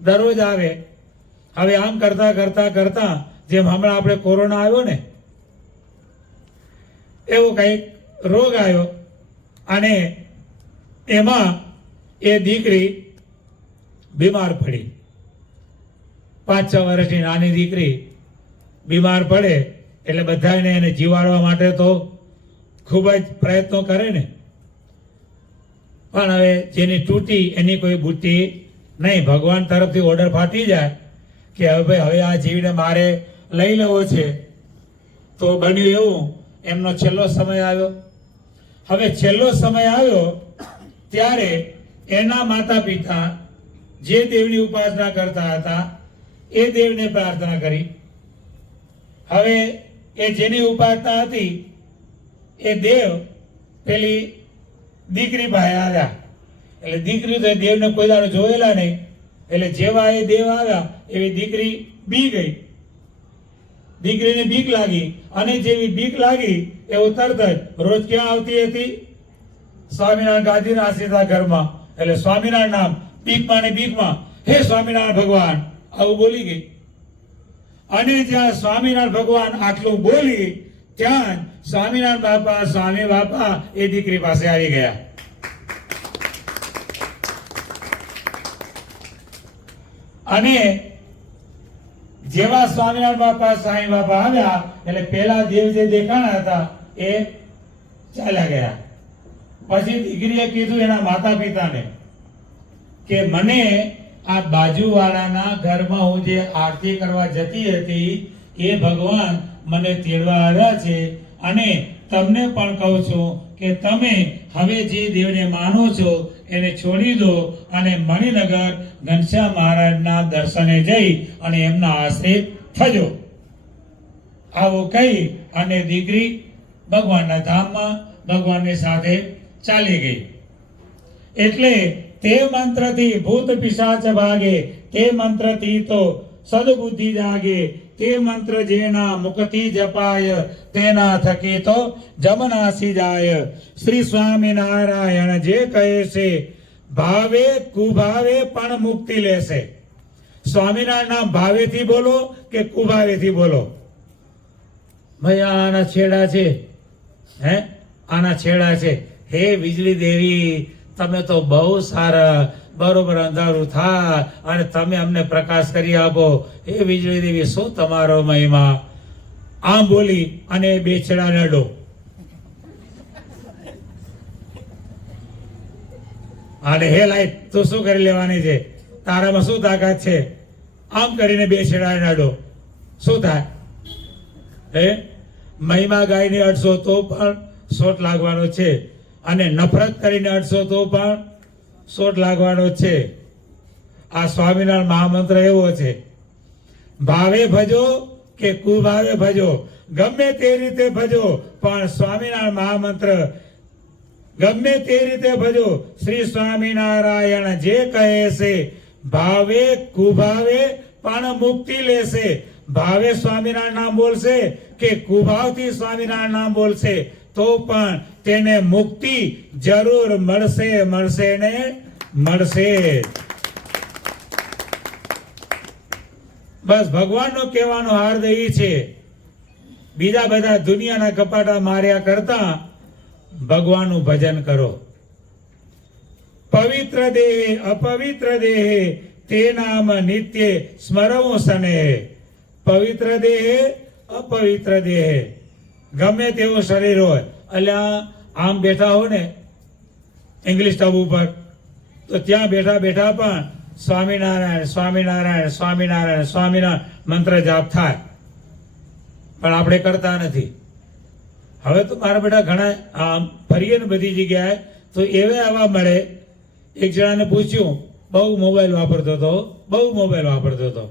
દરરોજ આવે. હવે આમ કરતા કરતા કરતા જેમ હમણાં આપણે કોરોના આવ્યો ને એવો કંઈક રોગ આવ્યો અને એમાં એ દીકરી બીમાર પડી. 5-6 વર્ષની નાની દીકરી બીમાર પડે એટલે બધાને એને જીવાડવા માટે તો ખૂબ જ પ્રયત્નો કરે ને, પણ હવે જેની તૂટી એની કોઈ બુદ્ધિ નહીં. ભગવાન તરફથી ઓર્ડર ફાટી જાય કે હવે આ જીવને મારે લઈ લેવો છે. તો બન્યું એવું, એમનો છેલ્લો સમય આવ્યો. હવે છેલ્લો સમય આવ્યો ત્યારે એના માતા પિતા જે દેવની ઉપાસના કરતા હતા એ દેવને પ્રાર્થના કરી. હવે એ જેની ઉપાસના હતી એ દેવ પેલી દીકરી પાસે આવ્યા. એટલે દીકરી તો દેવને કોઈ દાડો જોયેલા નહીં, એટલે જેવા એ દેવ આવ્યા એવી દીકરી બી ગઈ. દીકરીને બીક લાગી અને જેવી બીક લાગી એવું તરત જ રોજ ક્યાં આવતી હતી? સ્વામિનારાયણ ગાદીના આશીર્વાદ ઘરમાં. એટલે સ્વામિનારાયણ નામ બીકમાં ને બીકમાં, હે સ્વામિનારાયણ ભગવાન, આવું બોલી ગઈ. અને જ્યાં સ્વામિનારાયણ ભગવાન આટલું બોલી ત્યાં સ્વામિનારાયણ બાપા, સ્વામી બાપા એ દીકરી પાસે આવી ગયા. અને જેવા સ્વામિનારાયણ બાપા, સ્વામી બાપા આવ્યા એટલે પેલા દેવ જે દેખાણા હતા એ ચાલ્યા ગયા. પછી દીકરીએ કીધું એના માતા પિતાને કે મને આ બાજુવાળાના ઘરમાં હું જે આરતી કરવા જતી હતી એ ભગવાન મને તેડવા આવ્યા છે. અને તમને પણ કહું છું કે તમે હવે જે દેવને માનો છો એને છોડી દો અને મણિનગર ઘનશ્યામ મહારાજના દર્શને જઈ અને એમના આશ્રિત થજો. આવું કહી અને દીકરી ભગવાનના ધામમાં ભગવાનની સાથે ચાલી ગઈ. એટલે તે મંત્રથી ભૂત પિશાચ ભાગે, તે મંત્રથી તો સદબુદ્ધિ જાગે, તે મંત્ર જેના મુખથી જપાય તેના થકી તો જમનાસી જાય. શ્રી સ્વામિનારાયણ જે કહે છે ભાવે કુભાવે પણ મુક્તિ લેશે. સ્વામિનારાયણ નામ ભાવેથી બોલો કે કુભાવેથી બોલો. ભાઈ આના છેડા છે, હે આના છેડા છે. હે વીજળી દેવી, તમે તો બહુ સારા, બરોબર અંધારું થાય અને તમે અમને પ્રકાશ કરી આપો. હે વીજળી દેવી, શું તમારો મહિમા. આમ બોલી અને બે છેડા નડો. અને હે લાઈટ, તું શું કરી લેવાની છે, તારામાં શું તાકાત છે? આમ કરીને બે છેડા નડો. શું થાય? હે મહિમા ગાયને અડશો તો પણ સોટ લાગવાનો છે, અને નફરત કરીને અડશો તો પણ સોટ લાગવાનો છે. આ સ્વામિનારાયણ મહામંત્ર એવો છે, ભાવે ભજો કે કુભાવે ભજો, ગમે તે રીતે ભજો, પણ સ્વામિનારાયણ મહામંત્ર ગમે તે રીતે ભજો. શ્રી સ્વામિનારાયણ જે કહે છે ભાવે કુભાવે પણ મુક્તિ લેશે. ભાવે સ્વામિનારાયણ નામ બોલશે કે કુભાવથી સ્વામિનારાયણ નામ બોલશે તો પણ તેને મુક્તિ જરૂર મળશે, મળશે ને મળશે. બસ ભગવાનનો કહેવાનો હાર્દ એ છે, બીજા બધા દુનિયાના કપાટા માર્યા કરતા ભગવાનનું ભજન કરો. પવિત્ર દેહ અપવિત્ર દેહ તે નામ નિત્ય સ્મરવું સને. પવિત્ર દેહ અપવિત્ર દેહ, ગમે તેવું શરીર હોય, અલ્યા આમ બેઠા હો ને ઇંગ્લિશ ટબ ઉપર, તો ત્યાં બેઠા બેઠા પણ સ્વામિનારાયણ સ્વામિનારાયણ સ્વામિનારાયણ સ્વામિનારાયણ મંત્ર જાપ થાય, પણ આપણે કરતા નથી. હવે તો મારા બેટા ઘણા આમ ફરીએ ને બધી જગ્યાએ તો એવા આવા મળે. એક જણાને પૂછ્યું, બહુ મોબાઈલ વાપરતો હતો,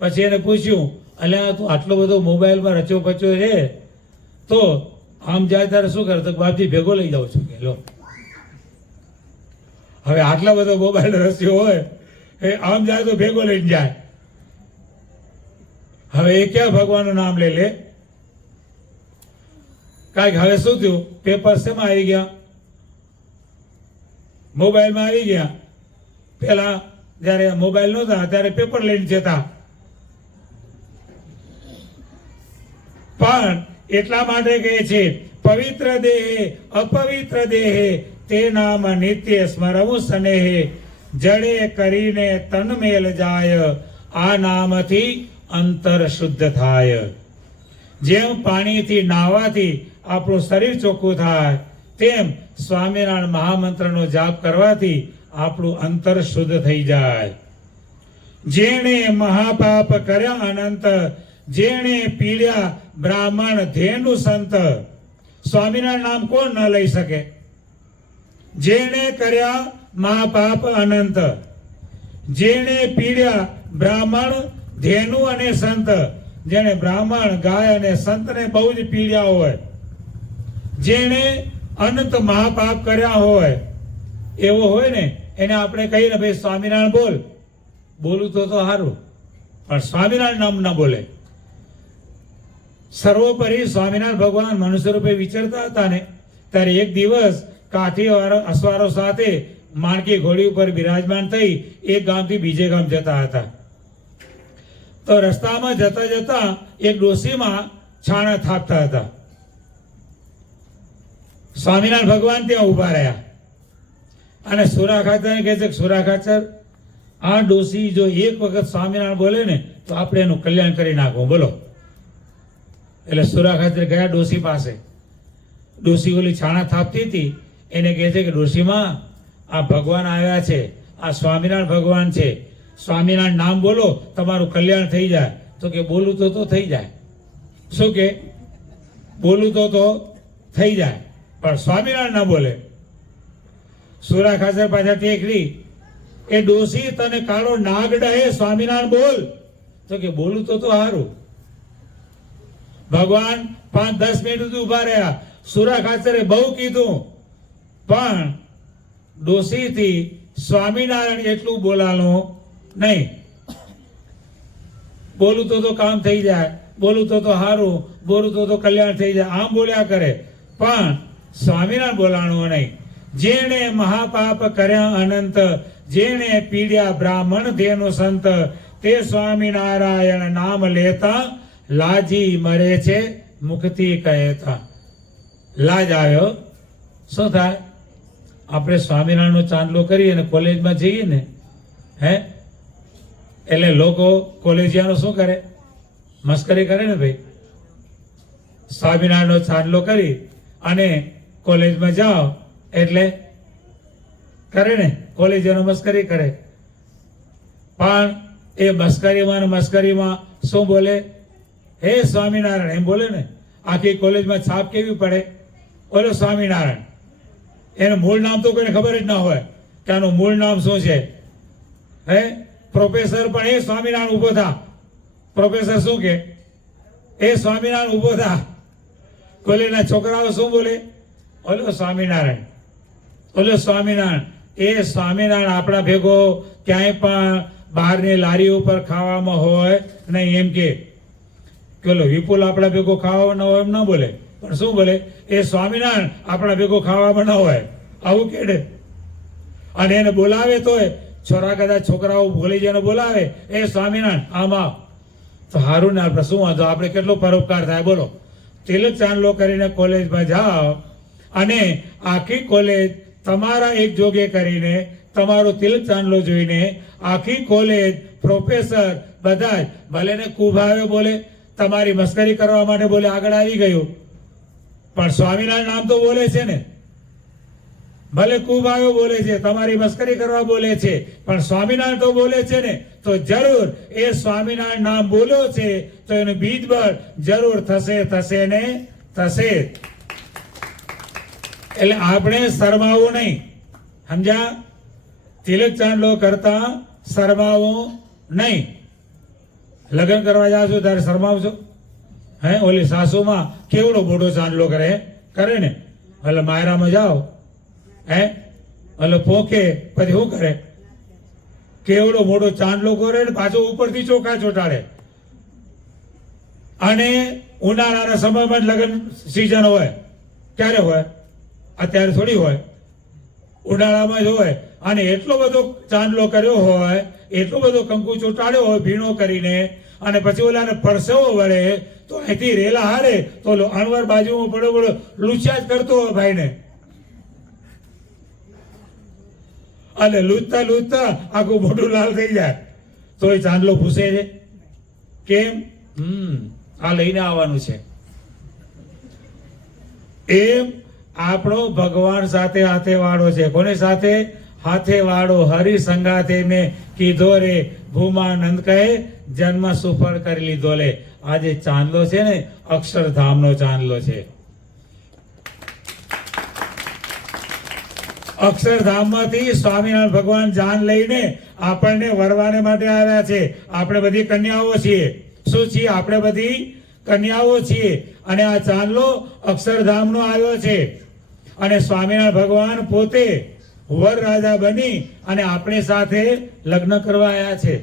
પછી એને પૂછ્યું, અલ્યા તું આટલો બધો મોબાઈલમાં રચો પચો છે તો આમ જાય ત્યારે શું કરતો? બાપજી ભેગો લઈ જાઉં છું કે લો. હવે આટલા બધો મોબાઈલ રસ્યો હોય એ આમ જાય તો ભેગો લઈને જાય. હવે એ ક્યાં ભગવાનનું નામ લઈ લે? કાંઈક હવે શું થયું? પેપર શેમાં આવી ગયા? મોબાઈલમાં આવી ગયા. પેલા જયારે મોબાઈલ નહોતા ત્યારે પેપર લઈને જતા. પણ એટલા માટે કહે છે પવિત્ર દેહે અપવિત્ર દેહે તે નામ નિત્ય સ્મરવું સ્નેહે જડે કરીને તન મેલ જાય આ નામથી અંતર શુદ્ધ થાય. જેમ પાણીથી નાહવાથી આપણું શરીર ચોખ્ખું થાય તેમ સ્વામિનારાયણ મહામંત્રનો જાપ કરવાથી આપણું અંતર શુદ્ધ થઈ જાય. જેણે મહાપાપ કર્યા અનંત જેણે પીડ્યા બ્રાહ્મણ ધેનુ સંત. સ્વામિનારાયણ નામ કોણ ન લઈ શકે? જેણે કર્યા મહાપાપ અનંત જેણે પીડ્યા બ્રાહ્મણ ધેનુ અને સંત. જેણે બ્રાહ્મણ ગાય અને સંતને બહુ જ પીડ્યા હોય, જેણે અનંત મહાપાપ કર્યા હોય એવો હોય ને એને આપણે કહીએ ને ભાઈ સ્વામિનારાયણ બોલ. બોલું તો સારું, પણ સ્વામિનારાયણ નામ ના બોલે. સર્વોપરી સ્વામિનારાયણ ભગવાન મનુષ્ય રૂપે વિચરતા હતા ને ત્યારે એક દિવસ કાઠી અસવારો સાથે માણકી ઘોડી ઉપર બિરાજમાન થઈ એક ગામથી બીજે ગામ જતા હતા. તો રસ્તામાં જતા જતા એક ડોશીમાં છાણા થાપતા હતા. સ્વામિનારાયણ ભગવાન ત્યાં ઉભા રહ્યા અને સુરા ખાચર કહે છે સુરા ખાચર આ ડોશી જો એક વખત સ્વામિનારાયણ બોલે ને તો આપણે એનું કલ્યાણ કરી નાખવું, બોલો. એટલે સુરા ખાચર ગયા ડોશી પાસે. ડોશી ઓલી છાણા થાપતી હતી એને કહે છે કે ડોશીમાં આ ભગવાન આવ્યા છે, આ સ્વામિનારાયણ ભગવાન છે, સ્વામિનારાયણ નામ બોલો તમારું કલ્યાણ થઈ જાય. તો કે બોલું તો થઈ જાય. શું કે? બોલું તો થઈ જાય, પણ સ્વામિનારાયણ ના બોલે. સુરા ખાચર પાછા ટેકરી એ ડોશી તને કાળો નાગ ડહે સ્વામિનારાયણ બોલ. તો કે બોલું તો સારું. ભગવાન 5-10 મિનિટ સુધી ઉભા રહ્યા. સુરા ખાચરે બહુ કીધું પણ ડોશીથી સ્વામિનારાયણ એટલું બોલાનું નહીં. બોલું તો કામ થઈ જાય, બોલું તો સારું, બોલું તો કલ્યાણ થઈ જાય, આમ બોલ્યા કરે પણ સ્વામિનારાયણ બોલાણું નહીં. જેણે મહાપાપ કર્યા અનંત જેણે પીડ્યા બ્રાહ્મણ ધેનુ સંત તે સ્વામિનારાયણ નામ લેતા લાજી મરે છે મુખથી કહેતા. લાજ આવ્યો. શું થાય? આપણે સ્વામિનારાયણનો ચાંદલો કરીએ ને કોલેજમાં જઈએ ને એટલે લોકો કોલેજિયાનો શું કરે? મસ્કરી કરે ને ભાઈ. સ્વામિનારાયણનો ચાંદલો કરી અને કોલેજમાં જાઓ એટલે કરે ને, કોલેજિયાનો મસ્કરી કરે. પણ એ મસ્કરીમાં શું બોલે? હે સ્વામિનારાયણ એમ બોલે ને. આખી કોલેજમાં છાપ કેવી પડે? બોલો સ્વામિનારાયણ. એનું મૂળ નામ તો કોઈને ખબર જ ના હોય કે આનું મૂળ નામ શું છે. પ્રોફેસર પણ એ સ્વામિનારાયણ ઉભો થા. પ્રોફેસર શું કે? એ સ્વામિનારાયણ ઉભો થા. કોલેજના છોકરાઓ શું બોલે? ઓલો સ્વામિનારાયણ, ઓલો સ્વામિનારાયણ. એ સ્વામિનારાયણ આપણા ભેગો ક્યાંય પણ બહારની લારી ઉપર ખાવામાં હોય નહીં એમ કે ઓલો વિપુલ આપણા ભેગો ખાવામાં ન હોય એમ ના બોલે, પણ શું બોલે? એ સ્વામિનારાયણ આપણા ભેગો ખાવામાં ન હોય આવું કેડે. અને એને બોલાવે તોય છોરા કદાચ છોકરાઓ ભૂલી જાય બોલાવે એ સ્વામિનારાયણ આમાં તો સારું ને આપણે શું વાંધો? આપણે કેટલો પરોપકાર થાય બોલો. તિલક ચાંદલો કરીને કોલેજમાં જાઓ અને આખી કોલેજ તમારા એક જોગે કરીને તમારો તિલક ચાંદલો જોઈને આખી કોલેજ પ્રોફેસર બધા જ ભલે ને કુભાવે બોલે, તમારી મસ્કરી કરવા માટે બોલે, આગળ આવી ગયું, પણ સ્વામિનારાયણ નામ તો બોલે છે ને. ભલે કુભાવે બોલે છે, તમારી મસ્કરી કરવા બોલે છે, પણ સ્વામિનારાયણ તો બોલે છે ને. તો જરૂર એ સ્વામિનારાયણ નામ બોલ્યો છે તો એનું બીજ બળ જરૂર થશે ને થશે. એટલે આપણે શરમાવું નહીં, સમજ્યા? તિલક ચાંદલો કરતા શરમાવું નહીં. લગ્ન કરવા જાશો ત્યારે શરમાવશો? ઓલી સાસુમાં કેવડો મોટો ચાંદલો કરે ને. એટલે માયરામાં જાઓ એટલે પોકે પછી શું કરે, કેવડો મોટો ચાંદલો કરે ને પાછો ઉપરથી ચોખા ચોટાડે. અને ઉનાળાના સમયમાં જ લગ્ન સિઝન હોય. ક્યારે હોય? અત્યારે થોડી હોય, ઉનાળામાં જ હોય. અને એટલો બધો ચાંદલો કર્યો હોય, એટલો બધો કંકુ ચોટાડ્યો હોય ભીણો કરીને, અને પછી ઓલાને પરસેવો વળે તો અહીંથી રેલા હારે તો અણવર બાજુમાં પડો લૂછ્યા જ કરતો હોય ભાઈને. અને લૂછતા લૂછતા આખું મોઢું લાલ થઈ જાય તો એ ચાંદલો ભૂસે છે. કેમ? આ લઈને આવવાનું છે. એમ આપણો ભગવાન સાથે હાથે વાળો છે. કોને સાથે? હાથે વાળો. હરિ સંગાથે મેં કીધો રે ભૂમાનંદ કહે જન્મ સુફળ કરી લીધો લે. આ જે ચાંદલો છે ને, અક્ષરધામનો ચાંદલો છે. અક્ષરધામમાંથી સ્વામિનારાયણ ભગવાન જાન લઈને આપણને વરવાને માટે આવ્યા છે. આપણે બધી કન્યાઓ છીએ. શું છીએ? આપણે બધી કન્યાઓ છીએ. અને આ ચાંદલો અક્ષરધામનો આવ્યો છે. અને સ્વામિનારાયણ ભગવાન પોતે વર રાજા બની અને આપણી સાથે લગ્ન કરવા આવ્યા છે.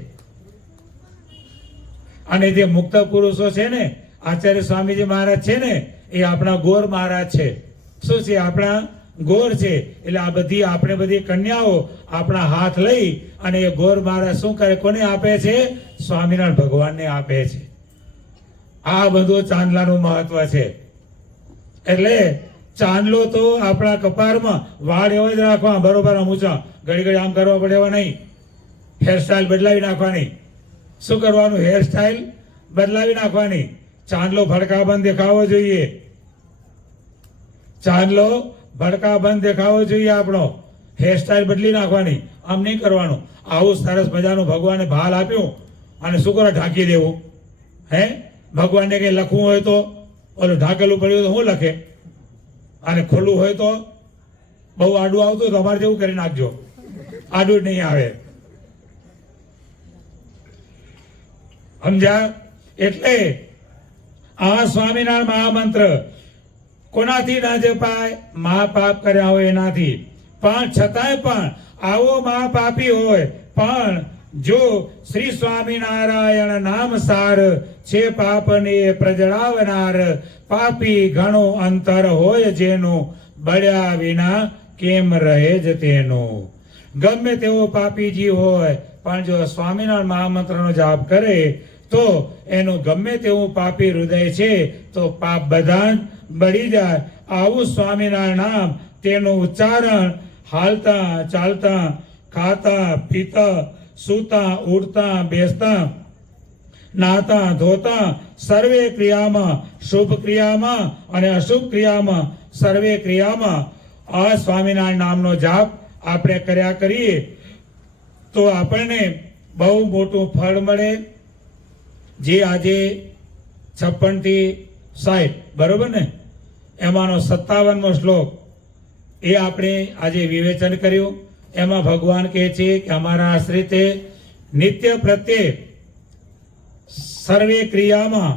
અને જે મુક્ત પુરુષો છે ને, આચાર્ય સ્વામીજી મહારાજ છે ને, એ આપણા ગોર મહારાજ છે. શું છે? આપણા ગોર છે. એટલે આ બધી આપણે બધી કન્યાઓ આપણા હાથ લઈ અને એ ગોર મહારાજ શું કરે? કોને આપે છે? સ્વામિનારાયણ ભગવાનને આપે છે. આ બધું ચાંદલાનું મહત્વ છે. એટલે ચાંદલો તો આપણા કપાળમાં વાળ એવા જ રાખવા, બરોબર ઊંચા, ઘડી ઘડી આમ કરવા પડે એવા નહીં. હેરસ્ટાઈલ બદલાવી નાખવાની. શું કરવાનું? હેરસ્ટાઈલ બદલાવી નાખવાની. ચાંદલો ભડકાબંધ દેખાવો જોઈએ. ચાંદલો ભડકાબંધ દેખાવો જોઈએ આપણો. હેરસ્ટાઈલ બદલી નાખવાની. આમ નહીં કરવાનું. આવું સરસ મજાનું ભગવાને ભાલ આપ્યું અને શું કરો? ઢાંકી દેવું. હે, ભગવાનને કઈ લખવું હોય તો ઓલું ઢાંકેલું પડ્યું તો શું લખે? અને ખુલ્લું હોય તો બહુ આડું આવતું તો અમારે જેવું કરી નાખજો. આડું જ નહીં આવે. સમજ્યા? એટલે આ સ્વામિનારાયણ મહામંત્ર કોનાથી ના જપાય? મહાપાપ કર્યા હોય એનાથી. પણ છતાંય પણ આવો મહાપાપી હોય પણ જો શ્રી સ્વામિનારાયણ નામ સાર છે પાપને પ્રજળાવનાર, પાપી ઘણો અંતર હોય જેનું, બળ્યા વિના કેમ રહે જ તેનું. ગમે તેવો પાપીજી હોય પણ જો સ્વામિનારાયણ મહામંત્રનો જાપ કરે તો એનું ગમે તેવું પાપી હૃદય છે તો પાપ બધા બળી જાય. આવું સ્વામિનારાયણ નામ, તેનું ઉચ્ચારણ હાલતા ચાલતા, ખાતા પીતા, સૂતા ઉઠતા બેસતા, નાતા ધોતા, સર્વે ક્રિયામાં, શુભ ક્રિયામાં અને અશુભ ક્રિયામાં, સર્વે ક્રિયામાં આ સ્વામિનારાયણ નામનો જાપ આપણે કર્યા કરીએ તો આપણને બહુ મોટું ફળ મળે. જે આજે 56 થી 60, બરોબર ને, એમાંનો 57મો શ્લોક એ આપણે આજે વિવેચન કર્યું. એમાં ભગવાન કહે છે કે અમારા આશ્રિતે નિત્ય પ્રત્યે સર્વે ક્રિયામાં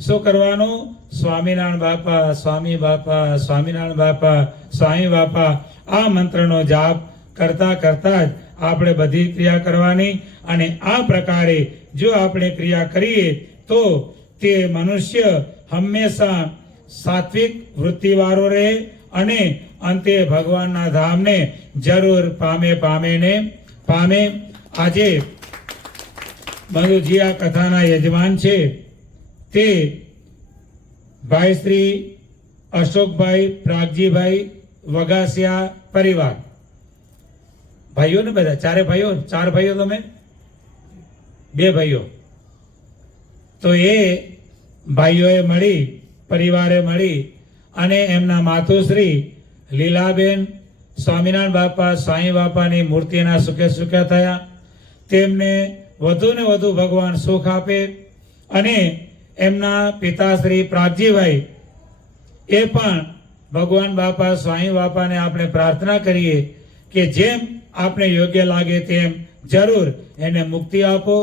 શું કરવાનું? સ્વામિનારાયણ બાપા, સ્વામી બાપા, સ્વામિનારાયણ બાપા, સ્વામી બાપા, આ મંત્રનો જાપ કરતા કરતા જ આપણે બધી ક્રિયા કરવાની. અને આ પ્રકારે જો આપણે ક્રિયા કરીએ તો તે મનુષ્ય હંમેશા સાત્વિક વૃત્તિવાળો રહે અને અંતે ભગવાનના ધામને જરૂર પામે. આજે બંધુજી આ કથાના યજમાન છે તે ભાઈ શ્રી અશોકભાઈ પ્રાગજીભાઈ વગાસિયા પરિવાર. ભાઈઓ ને બધા? ચારે ભાઈઓ? 4 ભાઈઓ તમે? 2 ભાઈઓ. તો એ ભાઈઓએ મળી, પરિવારે મળી અને એમના માતુશ્રી લીલાબેન સ્વામિનારાયણ બાપા, સ્વામી બાપાની મૂર્તિના સુખે સુખ્યા થયા. તેમને વધુ ને વધુ ભગવાન સુખ આપે. અને એમના પિતાશ્રી પ્રાગજીભાઈ એ પણ ભગવાન બાપા, સ્વામી બાપાને આપણે પ્રાર્થના કરીએ કે જેમ આપણે યોગ્ય લાગે તેમ જરૂર એને મુક્તિ આપો.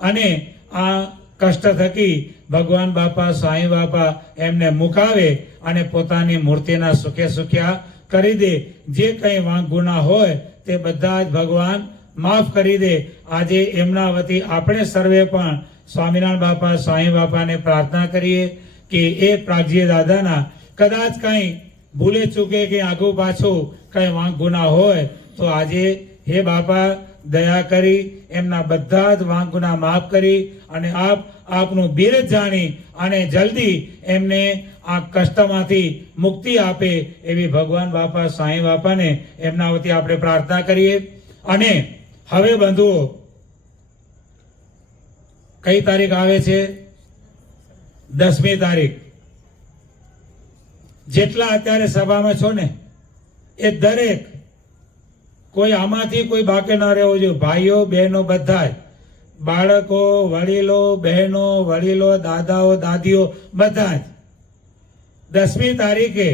અને આ કષ્ટ થકી ભગવાન બાપા, સ્વામી બાપા એમને મુકાવે અને પોતાની મૂર્તિના સુખે સુખ્યા કરી દે, જે કંઈ વાંક ગુના હોય તે બધા જ ભગવાન માફ કરી દે. આજે એમના વતી આપણે સર્વે પણ સ્વામિનારાયણ બાપા સ્વામી બાપાને પ્રાર્થના કરીએ કે એ પ્રાગજી દાદાના કદાચ કંઈ ભૂલે ચૂકે કે આગુ પાછું કંઈ વાંક ગુના હોય તો આજે હે બાપા દયા કરી એમના બધા જ વાંક ગુના માફ કરી અને આપનું બિરદ જાણી અને જલ્દી એમને આ કષ્ટમાંથી મુક્તિ આપે એવી ભગવાન બાપા સાંઈ બાપાને એમના વતી આપણે પ્રાર્થના કરીએ. અને હવે બંધુઓ, કઈ તારીખ આવે છે? 10મી તારીખ. જેટલા અત્યારે સભામાં છો ને એ દરેક કોઈ આમાંથી કોઈ બાકી ન રહેવું જોઈએ. ભાઈઓ બહેનો બધા જ, બાળકો વડીલો બહેનો વડીલો દાદાઓ દાદીઓ બધા જ 10મી તારીખે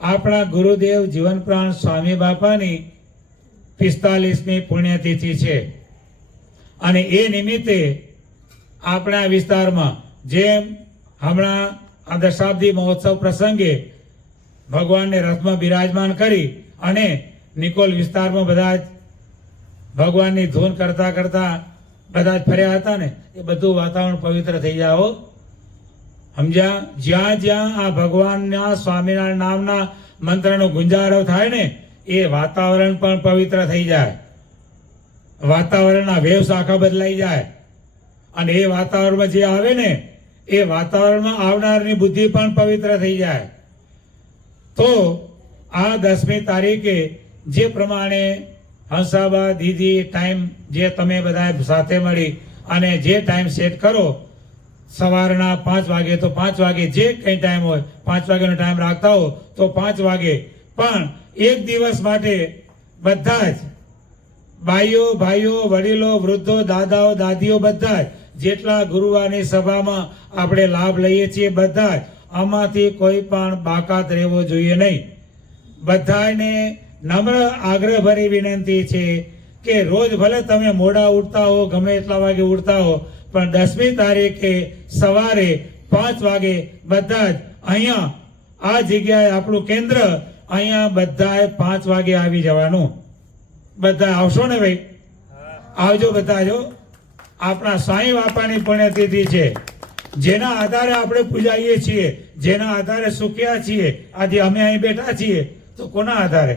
આપણા ગુરુદેવ જીવનપ્રાણ સ્વામી બાપાની 45મી પુણ્યતિથિ છે. અને એ નિમિત્તે આપણા વિસ્તારમાં જેમ હમણાં આ દશાબ્દી મહોત્સવ પ્રસંગે ભગવાનને રથમાં બિરાજમાન કરી અને નિકોલ વિસ્તારમાં બધા જ ભગવાનની ધૂન કરતા કરતા બધા જ ફર્યા હતા ને, એ બધું વાતાવરણ પવિત્ર થઈ જાઓ. સમજ્યા? જ્યાં જ્યાં આ ભગવાનના સ્વામિનારાયણ નામના મંત્રનો ગુંજારો થાય ને એ વાતાવરણ પણ પવિત્ર થઈ જાય. વાતાવરણના વેવ્સ આખા બદલાઈ જાય. અને એ વાતાવરણમાં જે આવે ને એ વાતાવરણમાં આવનારની બુદ્ધિ પણ પવિત્ર થઈ જાય. તો આ 10મી તારીખે જે પ્રમાણે હંસાબા દીદી ટાઈમ જે તમે બધા સાથે મળી અને જે ટાઈમ સેટ કરો, સવારના 5 વાગે તો 5 વાગે, જે કંઈ ટાઈમ હોય 5 વાગ્યાનો ટાઈમ રાખતા હો તો 5 વાગે. પણ એક દિવસ માટે બધા જ ભાઈઓ વડીલો વૃદ્ધો દાદાઓ દાદીઓ બધા જ જેટલા ગુરુવારની સભામાં આપણે લાભ લઈએ છીએ બધા જ, આમાંથી કોઈ પણ બાકાત રહેવો જોઈએ નહીં. બધાને નમ્ર આગ્રહભરી વિનંતી છે કે રોજ ભલે તમે મોડા ઉઠતા હો, ગમે એટલા વાગે ઉઠતા હો, પણ 10મી તારીખે સવારે 5 વાગે બધા જ અહીંયા આ જગ્યાએ આપણું કેન્દ્ર, અહીંયા બધાએ 5 વાગે આવી જવાનું. બધા આવશો ને ભાઈ? આવજો બધા. જો આપણા સાંઈ બાપાની પુણ્યતિથિ છે, જેના આધારે આપણે પૂજાઈએ છીએ, જેના આધારે સુખ્યા છીએ. આજે અમે અહીં બેઠા છીએ તો કોના આધારે?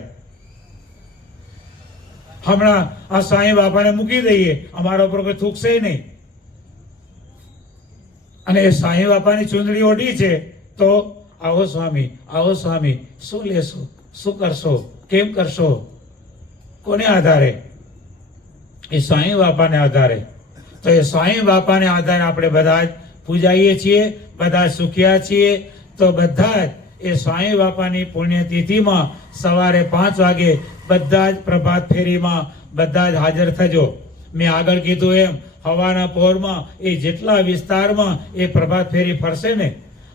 હમણાં આ સાંઈ બાપાને મૂકી દઈએ, અમારા ઉપર કોઈ થૂકશે નહીં. અને એ સાંઈ બાપાની ચૂંદડી ઓઢી છે તો આવો સ્વામી, શું લેશો, શું કરશો, કેમ કરશો? કોને આધારે? એ સાંઈ બાપાને આધારે. તો એ સાંઈ બાપાને આધારે આપણે બધા જ પૂજાઈએ છીએ, બધા સુખ્યા છીએ. તો બધા જ એ સાંઈ બાપાની પુણ્યતિથિમાં સવારે 5 વાગે બધા જ પ્રભાત ફેરીમાં બધા જ હાજર થજો. મેં આગળ કીધું એમ હવાના પહોરમાં એ જેટલા વિસ્તારમાં એ પ્રભાત ફેરી ફરશે ને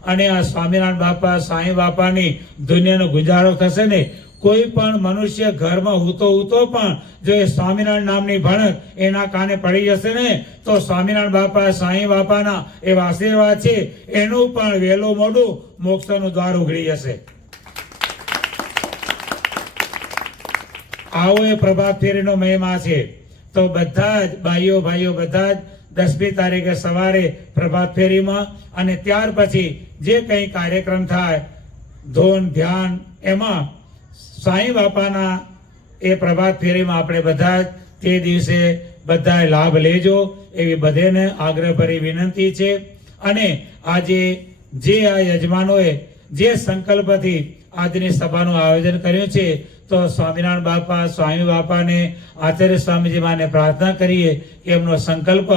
અને આ સ્વામિનારાયણ બાપા સાંઈ બાપાની દુનિયાનો ગુજારો થશે ને, કોઈ પણ મનુષ્ય ઘરમાં હૂતો પણ જો એ સ્વામિનારાયણ નામની ભણક એના કાને પડી જશે ને તો સ્વામિનારાયણ બાપા સાંઈ બાપાના એવા આશીર્વાદ છે, એનું પણ વહેલું મોડું મોક્ષનું દ્વાર ઉઘડી જશે. આવો એ પ્રભાત ફેરીનો મહિમા છે. તો બધા જ ભાઈઓ બધા જ 10મી તારીખે સવારે પ્રભાત ફેરીમાં અને ત્યાર પછી જે કંઈ કાર્યક્રમ થાય ધોન ધ્યાન એમાં સાંઈ બાપાના એ પ્રભાત ફેરીમાં આપણે બધા જ તે દિવસે બધા લાભ લેજો એવી બધાને આગ્રહભરી વિનંતી છે. અને આજે જે આ યજમાનોએ જે સંકલ્પથી આજની સભાનું આયોજન કર્યું છે તો સ્વામિનારાયણ બાપા સ્વામી બાપાને આચાર્ય સ્વામીજી માને પ્રાર્થના કરીએ કે એમનો સંકલ્પ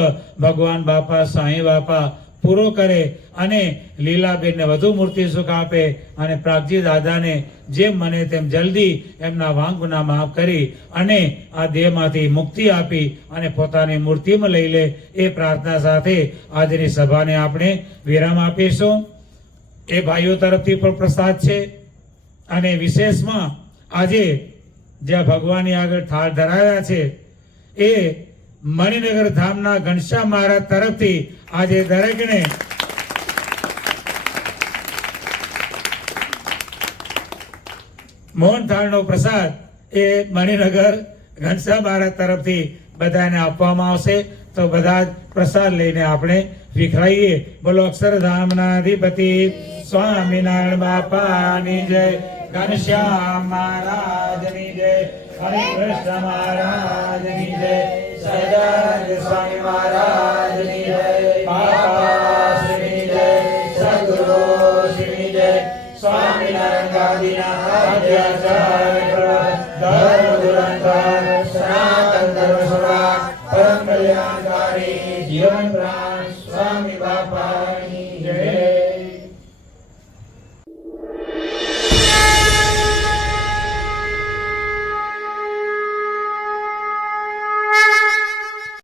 ભગવાન બાપા સ્વામી બાપા પૂરો કરે અને લીલાબેનને વધુ મૂર્તિ સુખ આપે અને પ્રાગજી દાદાને જેમ મને તેમ જલ્દી એમના વાંક ગુના માફ કરી અને આ દેહમાંથી મુક્તિ આપી અને પોતાની મૂર્તિમાં લઈ લે એ પ્રાર્થના સાથે આજની સભાને આપણે વિરામ આપીશું. એ ભાઈઓ તરફથી પણ પ્રસાદ છે. અને વિશેષમાં આજે જ્યાં ભગવાનની આગળ થાળ ધરાવ્યા છે એ મણિનગર ધામના ઘનશ્યામ મહારાજ તરફથી આજે દરેકને મોહનથાળનો પ્રસાદ એ મણિનગર ઘનશ્યામ મહારાજ તરફથી બધાને આપવામાં આવશે. તો બધા જ પ્રસાદ લઈને આપણે વિખરાઈએ. બોલો અક્ષરધામના અધિપતિ સ્વામિનારાયણ બાપાની જય, ઘનશ્યામ મહારાજની જય, હરિકૃષ્ણ મહારાજની જય, સહજાનંદ સ્વામી મહારાજની જય, બાપાશ્રીની જય, સદગુરુશ્રીની જય, સ્વામિનારાયણ ગાદીના આદ્યાચાર્ય ધર્મગુરુ